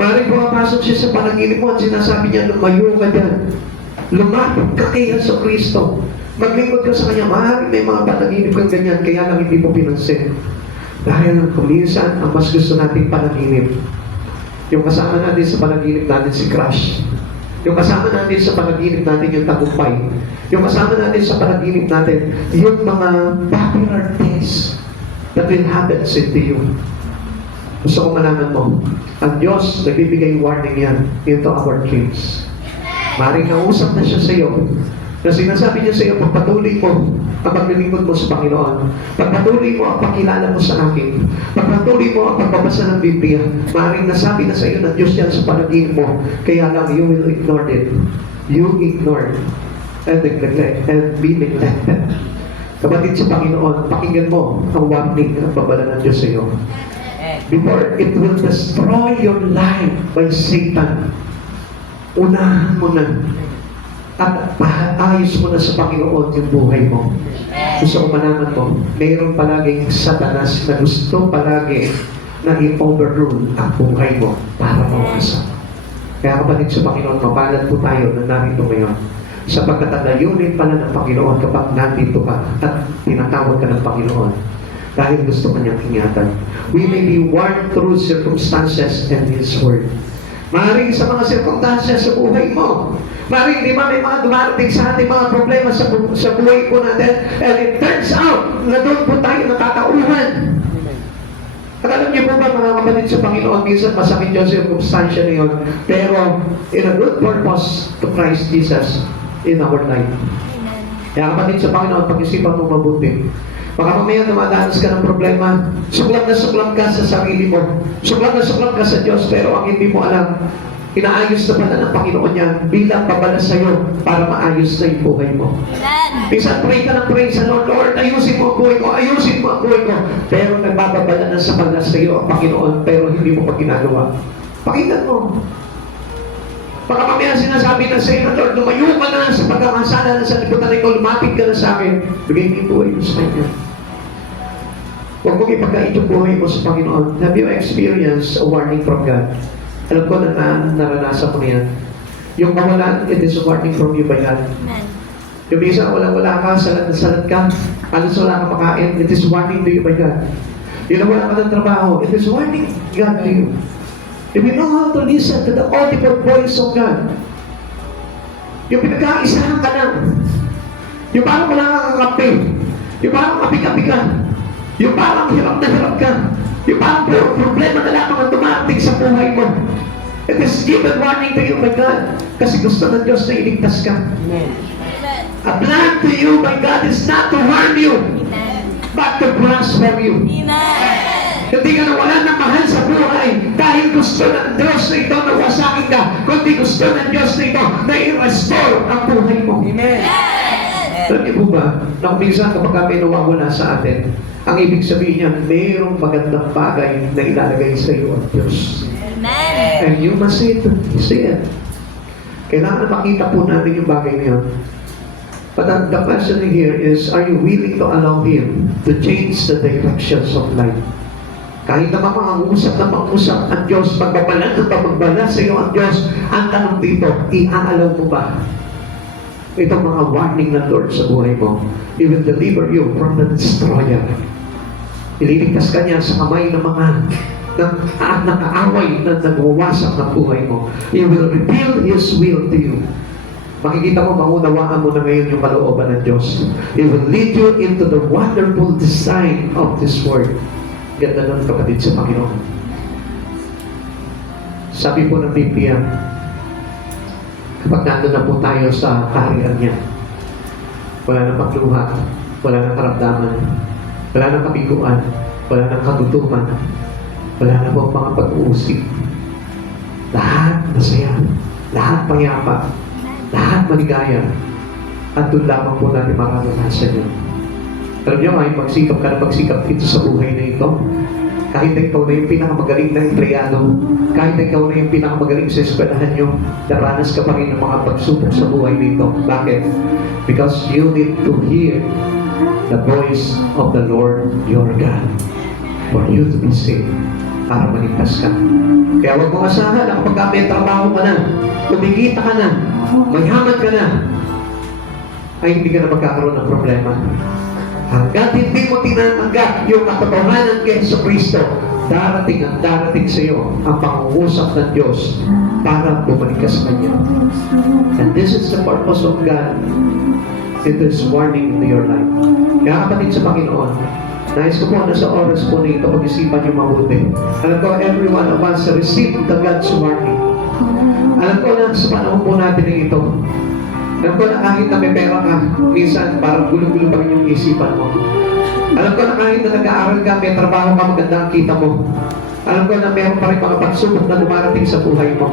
Maaaring pumapasok siya sa panaginip mo at sinasabi niya, lumayo ka dyan. Lumapit ka kay Yesu Kristo. Maglingkod ka sa Kanya. Maaaring may mga panaginip kang ganyan, kaya lang hindi mo pinansin. Dahil kuminsan, ang mas gusto nating panaginip. Yung kasama natin sa panaginip natin si Crush. Yung kasama natin sa panaginip natin yung tagumpay. Yung kasama natin sa panaginip natin yung mga popular things that will happen to you. Gusto ko malaman mo, ang Diyos nagbibigay warning yan into our dreams. Maring nausap na siya sa iyo, Na sinasabi niya sa iyo, pagpatuloy mo ang paglilingkod mo sa Panginoon, pagpatuloy mo ang pakilala mo sa akin, pagpatuloy mo ang pagbabasa ng Biblia, maaaring nasabi na sa iyo ng Diyos yan sa panaginip mo, kaya lang you will ignore it. You ignore and neglect and be neglected. Kapatid sa Panginoon, pakinggan mo ang warning ng babala ng Diyos sa iyo. Before it will destroy your life by Satan, unahan mo na at paayos mo na sa Panginoon yung buhay mo. Gusto ko malaman mo, mayroon palaging Satanas na gusto palagi na i-overrule ang buhay mo para mawasak. Kaya kapatid sa Panginoon, mapalad po tayo na narito ngayon. Sapagkat ang layunin pala ng Panginoon kapag nandito ka at tinatawag ka ng Panginoon dahil gusto kanyang ingatan. We may be warned through circumstances and His Word. Maaaring sa mga circumstances sa buhay mo, maaaring di ba may mga dumarating sa ating mga problema sa buhay po natin, and it turns out na doon po tayo natatauhan. At alam niyo po ba mga kapatid sa Panginoon, minsan masakit yung circumstansya na yun, pero in a good purpose to Christ Jesus in our life. Amen. Kaya kapatid sa Panginoon, pag-isipan mo mabuti. Baka mamaya dumadanas ka ng problema, suklam na suklam ka sa sarili mo, suklam na suklam ka sa Diyos, pero ang hindi mo alam, inaayos na pala ng Panginoon niya bilang babala sa iyo para maayos na yung buhay mo. Amen. Minsan pray ka ng pray sa Lord, Lord, ayusin mo ang buhay ko, ayusin mo ang buhay ko. Pero nagbababala na sa pala sa iyo ang Panginoon, pero hindi mo pa ginagawa. Pakinggan mo. Baka mamaya sinasabi na sa iyo, Lord, lumayo ka na sa pagkakasala na sa liputan ikaw, lumapit ka na sa akin. Bigay mo yung buhay mo sa Kanya. Huwag mong ipagkait yung buhay mo sa Panginoon. Have you experienced a warning from God? Alam ko na naranasan ko na yan. Yung kawalan, it is a warning from you by God. Amen. Yung minsan wala ka, salat na salat ka, halos wala ka makain, it is warning to you by God. Yung wala ka ng trabaho, it is warning God to you. If you know how to listen to the audible voice of God, yung pinagkaisahan ka lang, yung parang wala kang kakampi, yung parang kapik-kapik ka, yung parang hirap na hirap ka, yung parang problema na lamang ang dumarating sa buhay mo. It is given warning to you by God, kasi gusto ng Diyos na iligtas ka. Amen. A plan to you by God is not to harm you, Amen. but to prosper you. Amen. Hindi ka nawala ng mahal sa buhay dahil gusto ng Diyos na ito na wasakin ka, kundi gusto ng Diyos na ito na i-restore ang buhay mo. Amen. Alam niyo po ba, na kung minsan kapag kami nawawala sa atin, ang ibig sabihin niya, mayroong magandang bagay na ilalagay sa iyo ang Diyos. Amen. And you must see it. Kailangan makita po natin yung bagay na yun. But the question here is, are you willing to allow Him to change the directions of life? Kahit naman mangusap ang Diyos, magbabalan at magbala sa iyo ang Diyos, ang tanong dito, iaalaw mo ba itong mga warning ng Lord sa buhay mo? He will deliver you from the destroyer. Ililigtas ka niya sa kamay ng mga nakaaway na nagwawasak ng buhay mo. He will reveal His will to you. Makikita mo, maunawaan mo na ngayon yung kalooban ng Diyos. He will lead you into the wonderful design of this Word. Ganda nun, kapatid sa Panginoon. Sabi po ng Biblia, kapag nandun na po tayo sa kaharian niya, wala nang pagluha, wala nang karamdaman, wala nang kabiguan, wala nang kagutuman, wala na po mga pag-uusip. Lahat masaya, lahat payapa, lahat maligaya, at doon lamang po natin mararanasan yun. Alam niyo, kahit magsikap ka na magsikap dito sa buhay na ito, kahit na ikaw na yung pinakamagaling na empleyado, kahit na ikaw na yung pinakamagaling sa eskwelahan nyo, daranas ka pa rin ng mga pagsubok sa buhay nito. Bakit? Because you need to hear the voice of the Lord your God for you to be saved, para maligtas ka. Kaya huwag mong asahan na kapag may trabaho ka na, kumikita ka na, mayaman ka na, ay hindi ka na magkakaroon ng problema. Hanggat hindi mo tinanggap yung katotohanan kay Jesucristo, darating at darating sa iyo ang pangungusap ng Diyos para bumalik ka sa Kanya. And this is the purpose of God in this warning in your life. Kaya kapatid sa Panginoon, nais ko po na sa oras po na ito, pag-isipan niyo mabuti. Alam ko, every one of us receive the God's warning. Alam ko na sa panahon po natin ito, Alam ko na kahit na may pera ka, minsan parang gulo-gulo pa rin yung isipan mo. Alam ko na kahit na nag-aaral ka, may trabaho ka, maganda ang kita mo. Alam ko na meron pa rin mga pagsubok na dumarating sa buhay mo.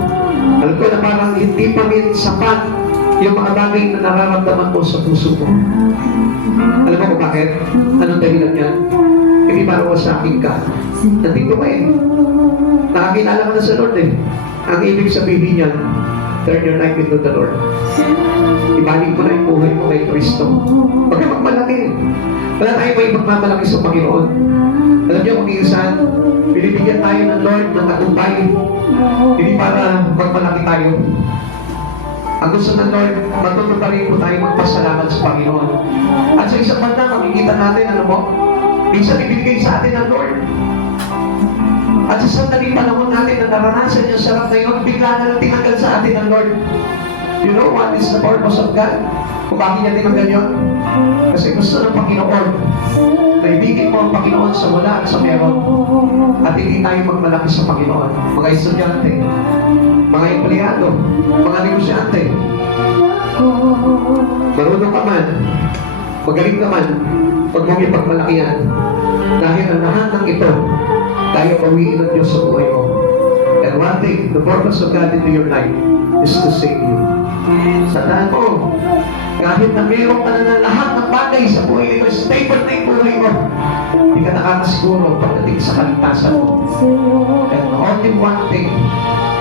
Alam ko na parang hindi pa rin sapat yung mga bagay na nararamdaman mo sa puso mo. Alam mo kung bakit? Anong dahilan yan? Hindi para wasakin ka. Nandito ka eh. Nakakilala ka na sa Lord eh. Ang ibig sabihin niyan, turn your life into the Lord. Ibalik mo na yung buhay mo kay Kristo. Huwag ka magmalaki. Wala tayo may magmamalaki sa Panginoon. Alam niyo kung minsan, binibigyan tayo ng Lord ng tagumpay. Hindi para magmalaki tayo. Ang gusto ng Lord, matutuparin po tayo magpasalamat sa Panginoon. At sa isang banda, makikita natin, ano mo, minsan ibinigay sa atin ng Lord. At sa sandaling panahon natin na naranasan yung sarap na yun, bigla na lang tinanggal sa atin ng Lord. You know what is the purpose of God? Kung bakit niya tinanggal yun? Kasi gusto ng Panginoon na ibigin mo ang Panginoon sa wala at sa meron. At hindi tayo magmalaki sa Panginoon. Mga estudyante, mga empleyado, mga negosyante, marunong ka man, magaling ka man, huwag mong ipagmalaki yan. Dahil ang lahat ng ito, tayo pawiin ng Diyos sa buhay mo. And one thing, the purpose of God into your life is to save you. Tandaan mo, kahit na meron ka na lahat ng bagay sa buhay mo, stable na yung buhay mo, hindi ka nakakasiguro pagdating sa kaligtasan mo. And only one thing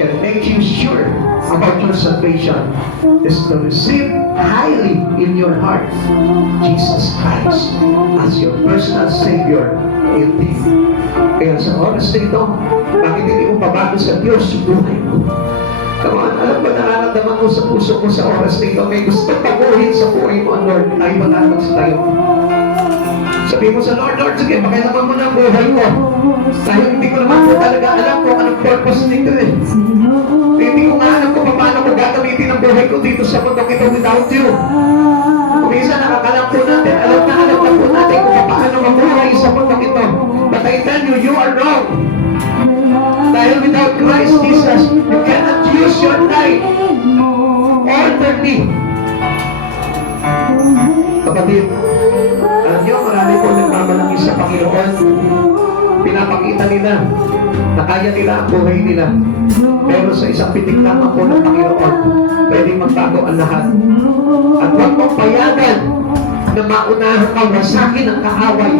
can make you sure about your salvation is to receive highly in your heart Jesus Christ as your personal Savior indeed. Kaya sa oras na ito, bakit hindi mo pabago sa Diyos yung buhay mo? Come on, alam ba nararamdaman mo sa puso mo sa oras na ito, may gusto paguhin sa buhay mo ang Lord, tayo matapag sa tayo. Sabihin mo sa Lord, Lord, sige, pakialaman mo na ang buhay mo. Dahil hindi ko naman po talaga alam kung anong purpose nito eh. Hindi ko nga alam kung paano ko gagamitin ang buhay ko dito sa mundo ito without you. Kung minsan nakakalam po natin, alam na po natin kung paano mabuhay sa mundo ito. But I tell you, you are wrong. Dahil without Christ Jesus, you cannot use your life orderly. Kapatid, alam niyo, marami po nagmamalaki sa Panginoon. Pinapakita nila na kaya nila ang buhay nila. Pero sa isang pitik lamang po ng Panginoon, pwedeng magbago ang lahat. At huwag mong payagan na maunahan kang wasakin ang kaaway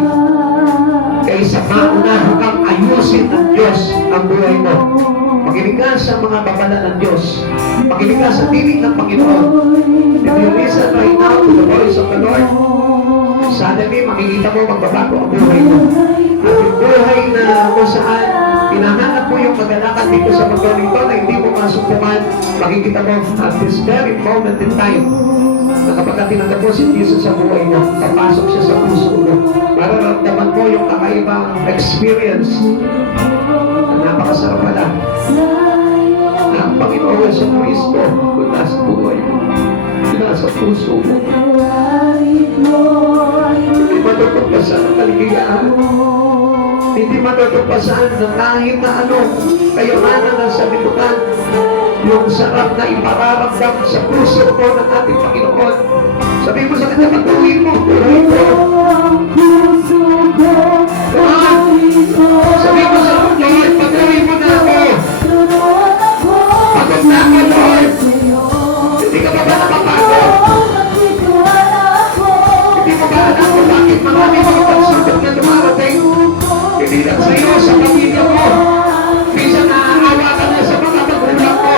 kaysa maunahan kang ayusin ng Diyos ang buhay mo. Makinig ka sa mga babala ng Diyos. Makinig ka sa tinig ng Panginoon. If you listen right now to the voice of the Lord, suddenly makikita mo magbabago ang buhay mo. At yung buhay na kung saan hinahanap mo yung kagalakan dito sa mundo nito na hindi mo masumpukan, makikita mo at this very moment in time na kapag tinanggap mo si Jesus sa buhay mo, papasok siya sa puso mo, mararamdaman mo yung kakaibang experience na napakasarap pala na ang Panginoon sa Kristo kung nasa buhay mo, nasa puso mo. Hindi matutupasan ang kaligayahan. Hindi matutupasan na kahit na ano, kayamanan ng sanlibutan, yung sarap na ipararamdam sa puso ko ng ating Panginoon. Sabihin mo sa kanya, patuloy mo, buhay mo. Sabihin mo sa Lord, patuloy mo na ako. Pagod na ako, Lord. Hindi ka ba nakapagod? Hindi mo ba alam kung bakit marami mga pagsubok na dumarating? Hindi lang sa iyo, sa pamilya mo. Minsan naaawa ka na sa mga magulang mo.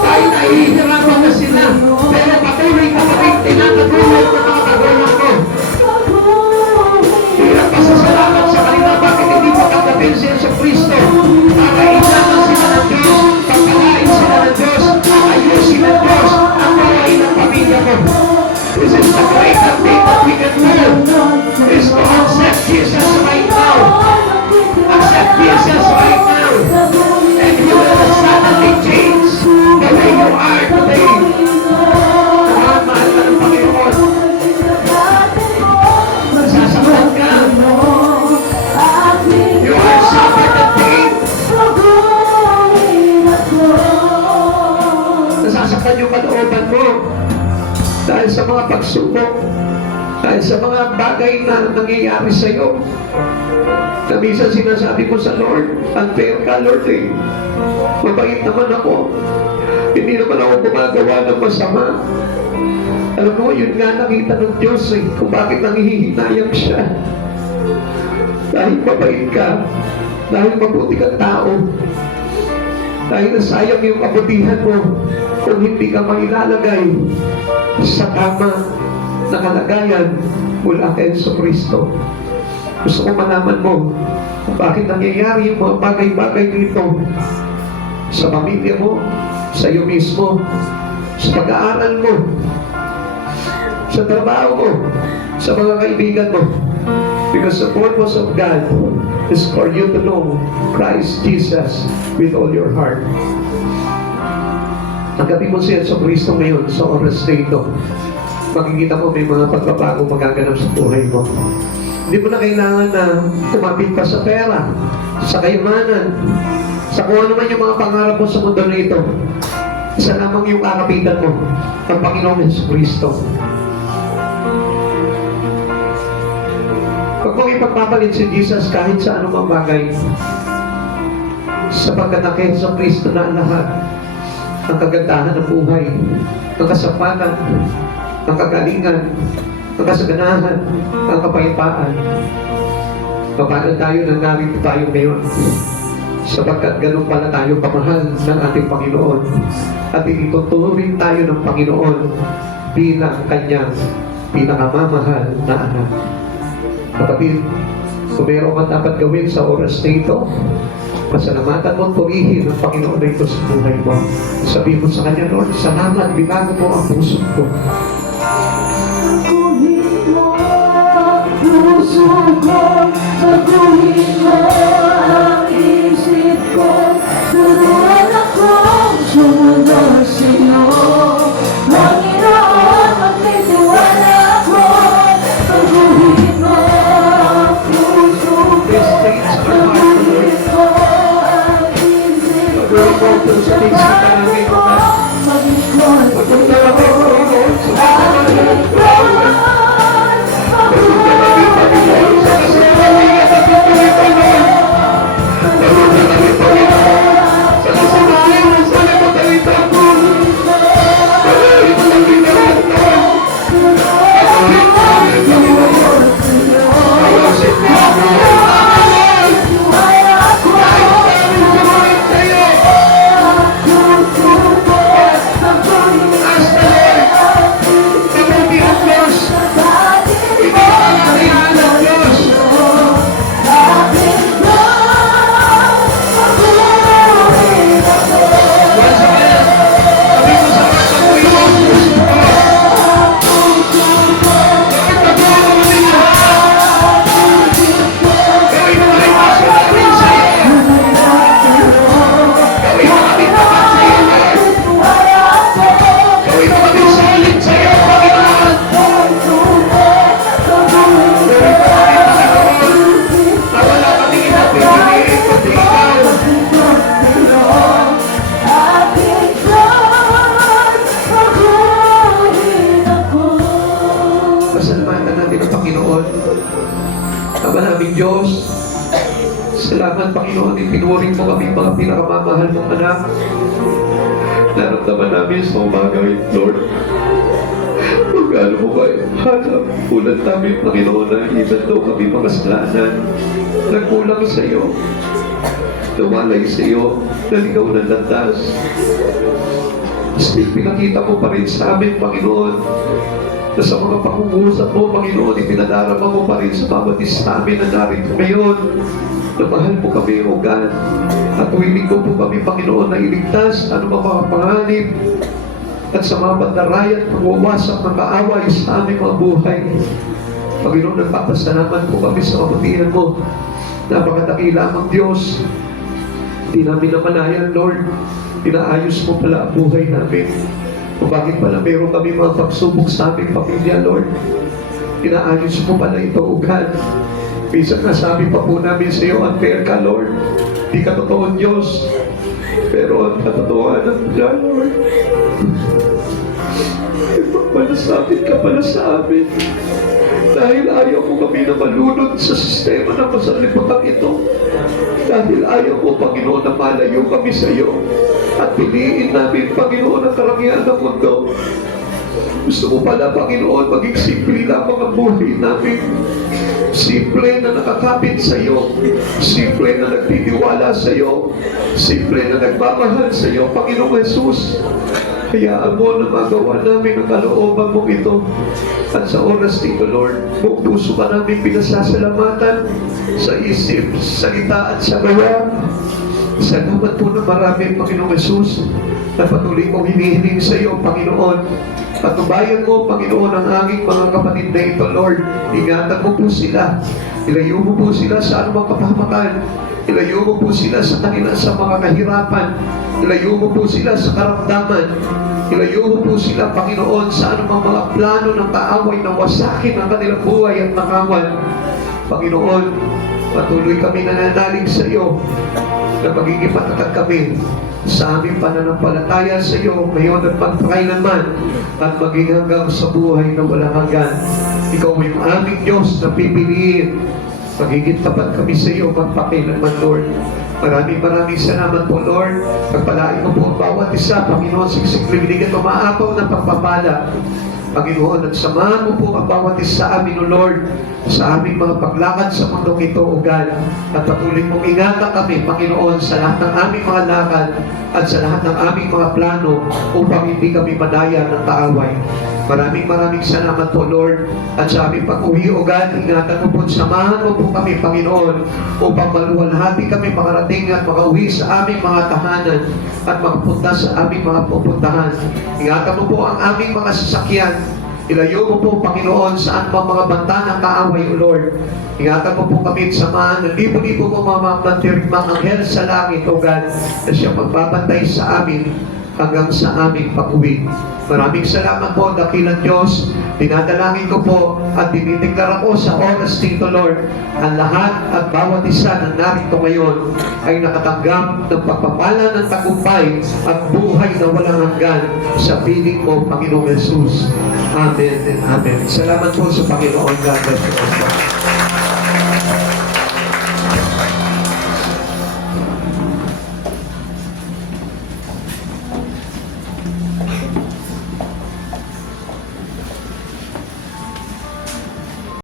Dahil nahihirapan na sila. Pero patuloy ka pa rin tinatulog ng mga magulang mo. Hirap pa sa salamat sa kanila. Bakit hindi mo tanggapin siya sa Kristo? Para ilaman sila ng Diyos, pagpalain sila ng Diyos, ayusin ng Diyos ang buhay ng pamilya mo. This is the greater thing that we can do. Is to accept Jesus right now. Accept Jesus right now. And you will suddenly change the way you are today. Mahal ka ng Panginoon. Nasasaktan ka. You are suffered and pain. Nasasaktan yung kalooban mo. dahil sa mga pagsubok, dahil sa mga bagay na nangyayari sa iyo, na minsan sinasabi ko sa Lord, unfair ka Lord eh. Mabait naman ako. Hindi naman ako gumagawa ng masama. Alam mo, yun nga nakita ng Diyos eh, kung bakit nangihinayang siya. Dahil mabait ka, dahil mabuti kang tao, dahil nasayang yung kabutihan mo kung hindi ka mailalagay sa tama na kalagayan mula kay Yesu Kristo. Gusto ko malaman mo kung bakit nangyayari yung mga bagay-bagay dito sa pamilya mo, sa iyo mismo, sa pag-aaral mo, sa trabaho mo, sa mga kaibigan mo. Because the purpose of God is for you to know Christ Jesus with all your heart. Tanggapin mo si Yesu Kristo ngayon sa oras na ito. Makikita mo may mga pagbabago magaganap sa buhay mo. Hindi mo na kailangan na tumapit pa sa pera, sa kayamanan, sa kung ano man yung mga pangarap mo sa mundo na ito. Isa lamang yung kakapitan mo, ang Panginoong Yesu Kristo. Huwag mong ipagpapalit si Jesus kahit sa anumang bagay. Sapagkat ang Yesu Kristo na ang lahat, ang kagandahan ng buhay, ang kasapatan, ang kagalingan, ang kasaganahan, ang kapayapaan. Paano tayo nang narito tayo ngayon? Sapagkat ganun pala tayo kamahal ng ating Panginoon at ituturing tayo ng Panginoon bilang kanyang pinakamamahal na anak. Kapatid, kung meron kang dapat gawin sa oras na ito, pasalamatan mo at purihin ang Panginoon na ito sa buhay mo. Sabihin mo sa Kanya, Lord, salamat, binago mo ang puso ko. Baguhin mo ang puso ko, baguhin mo ang isip ko, turuan akong sumunod sa'yo. Panginoon, magtitiwala ako, baguhin mo ang puso ko, baguhin mo ang isip ko, turuan akong maglingkod Diyos. Salamat, Panginoon, itinuring mo kami mga pinakamamahal mong anak. Naramdaman namin sa umaga, Lord. Pag-ano mo ba, hanap, ulat namin, Panginoon, na even daw kami makasalanan, nagkulang sa iyo, tumalay sa iyo, naligaw ng landas. Still, pinakita mo pa rin sa amin, Panginoon, na sa mga pangungusap mo, Panginoon, ipinadarama mo pa rin sa bawat isa namin na narito ngayon. Na mahal mo kami, O God. At willing ko po kami, Panginoon, na iligtas ano mga panganib at sa mga bandarayan, pagwawasak ng kaaway sa aming mga buhay. Panginoon, nagpapasalamat po kami sa kabutihan mo. Napakatakila ang Diyos. Hindi namin namalayan, Lord. Pinaayos mo pala ang buhay namin. Kung bakit pala meron kami mga pagsubok sa aming pamilya, Lord. Pinaayos mo pala ito, O God. Minsan nasabi pa po namin sa iyo, unfair ka, Lord. Di ka totoong Diyos. Pero ang katotohanan na, Lord, ipagpalas Lumapit ka pala sa amin. Dahil ayaw mo kami na malunod sa sistema ng masalimutan ito. Dahil ayaw mo, Panginoon, na malayo kami sa iyo. At piliin namin, Panginoon, ang karangyaan ng mundo. Gusto mo pala, Panginoon, maging simple lamang ang buhay namin. Simple na nakakapit sa iyo. Simple na nagtitiwala sa iyo. Simple na nagmamahal sa iyo, Panginoong Jesus. Hayaan mo na magawa namin ang kalooban mong ito. At sa oras nito, Lord, buong puso ka namin pinasasalamatan sa isip, salita at sa gawa. Salamat po na marami, Panginoong Jesus, na patuloy kong hinihiling sa iyo, Panginoon. Patubayan mo, Panginoon, ang aming mga kapatid na ito, Lord. Ingatan mo po sila. Ilayo mo po sila sa anumang kapahamakan. Ilayo mo po sila sa kanila sa mga kahirapan. Ilayo mo po sila sa karamdaman. Ilayo mo po sila, Panginoon, sa anumang mga plano ng kaaway na wasakin ang kanilang buhay at nakawan. Panginoon, patuloy kami nananalig sa iyo na magiging matatag kami sa aming pananampalataya sa iyo ngayon at magpakailanman at maging hanggang sa buhay na walang hanggan. Ikaw yung aming Diyos na pipiliin. Magiging tapat kami sa iyo magpakailanman, Lord. Maraming salamat po, Lord. Pagpalain mo po ang bawat isa, Panginoon, siksik-lilig at umaapaw na pagpapala. Panginoon, at samahan mo po ang bawat isa amin, O Lord, sa aming mga paglakad sa mundong ito, O God. At patuloy mong ingatan kami, Panginoon, sa lahat ng aming mga lakad at sa lahat ng aming mga plano upang hindi kami madaya ng kaaway. Maraming salamat po, Lord. At sa aming pag-uwi, O God, ingatan mo po, samahan mo po kami, Panginoon, upang maluwalhati kami makarating at makauwi sa aming mga tahanan at makapunta sa aming mga pupuntahan. Ingatan mo po ang aming mga sasakyan. Ilayo mo po, Panginoon, sa anumang mga banta ng kaaway, O Lord. Ingatan mo po kami at samahan ng libo-libo mo mga mandirigmang anghel sa langit, O God, na siya magbabantay sa amin hanggang sa aming pag-uwi. Maraming salamat po, dakilang Diyos. Dinadalangin ko po at dinideklara ko sa oras dito, Lord, ang lahat at bawat isa na narito ngayon ay nakatanggap ng pagpapala ng tagumpay at buhay na walang hanggan sa piling mo, Panginoong Jesus. Amen and Amen. Salamat po sa Panginoon. God bless you.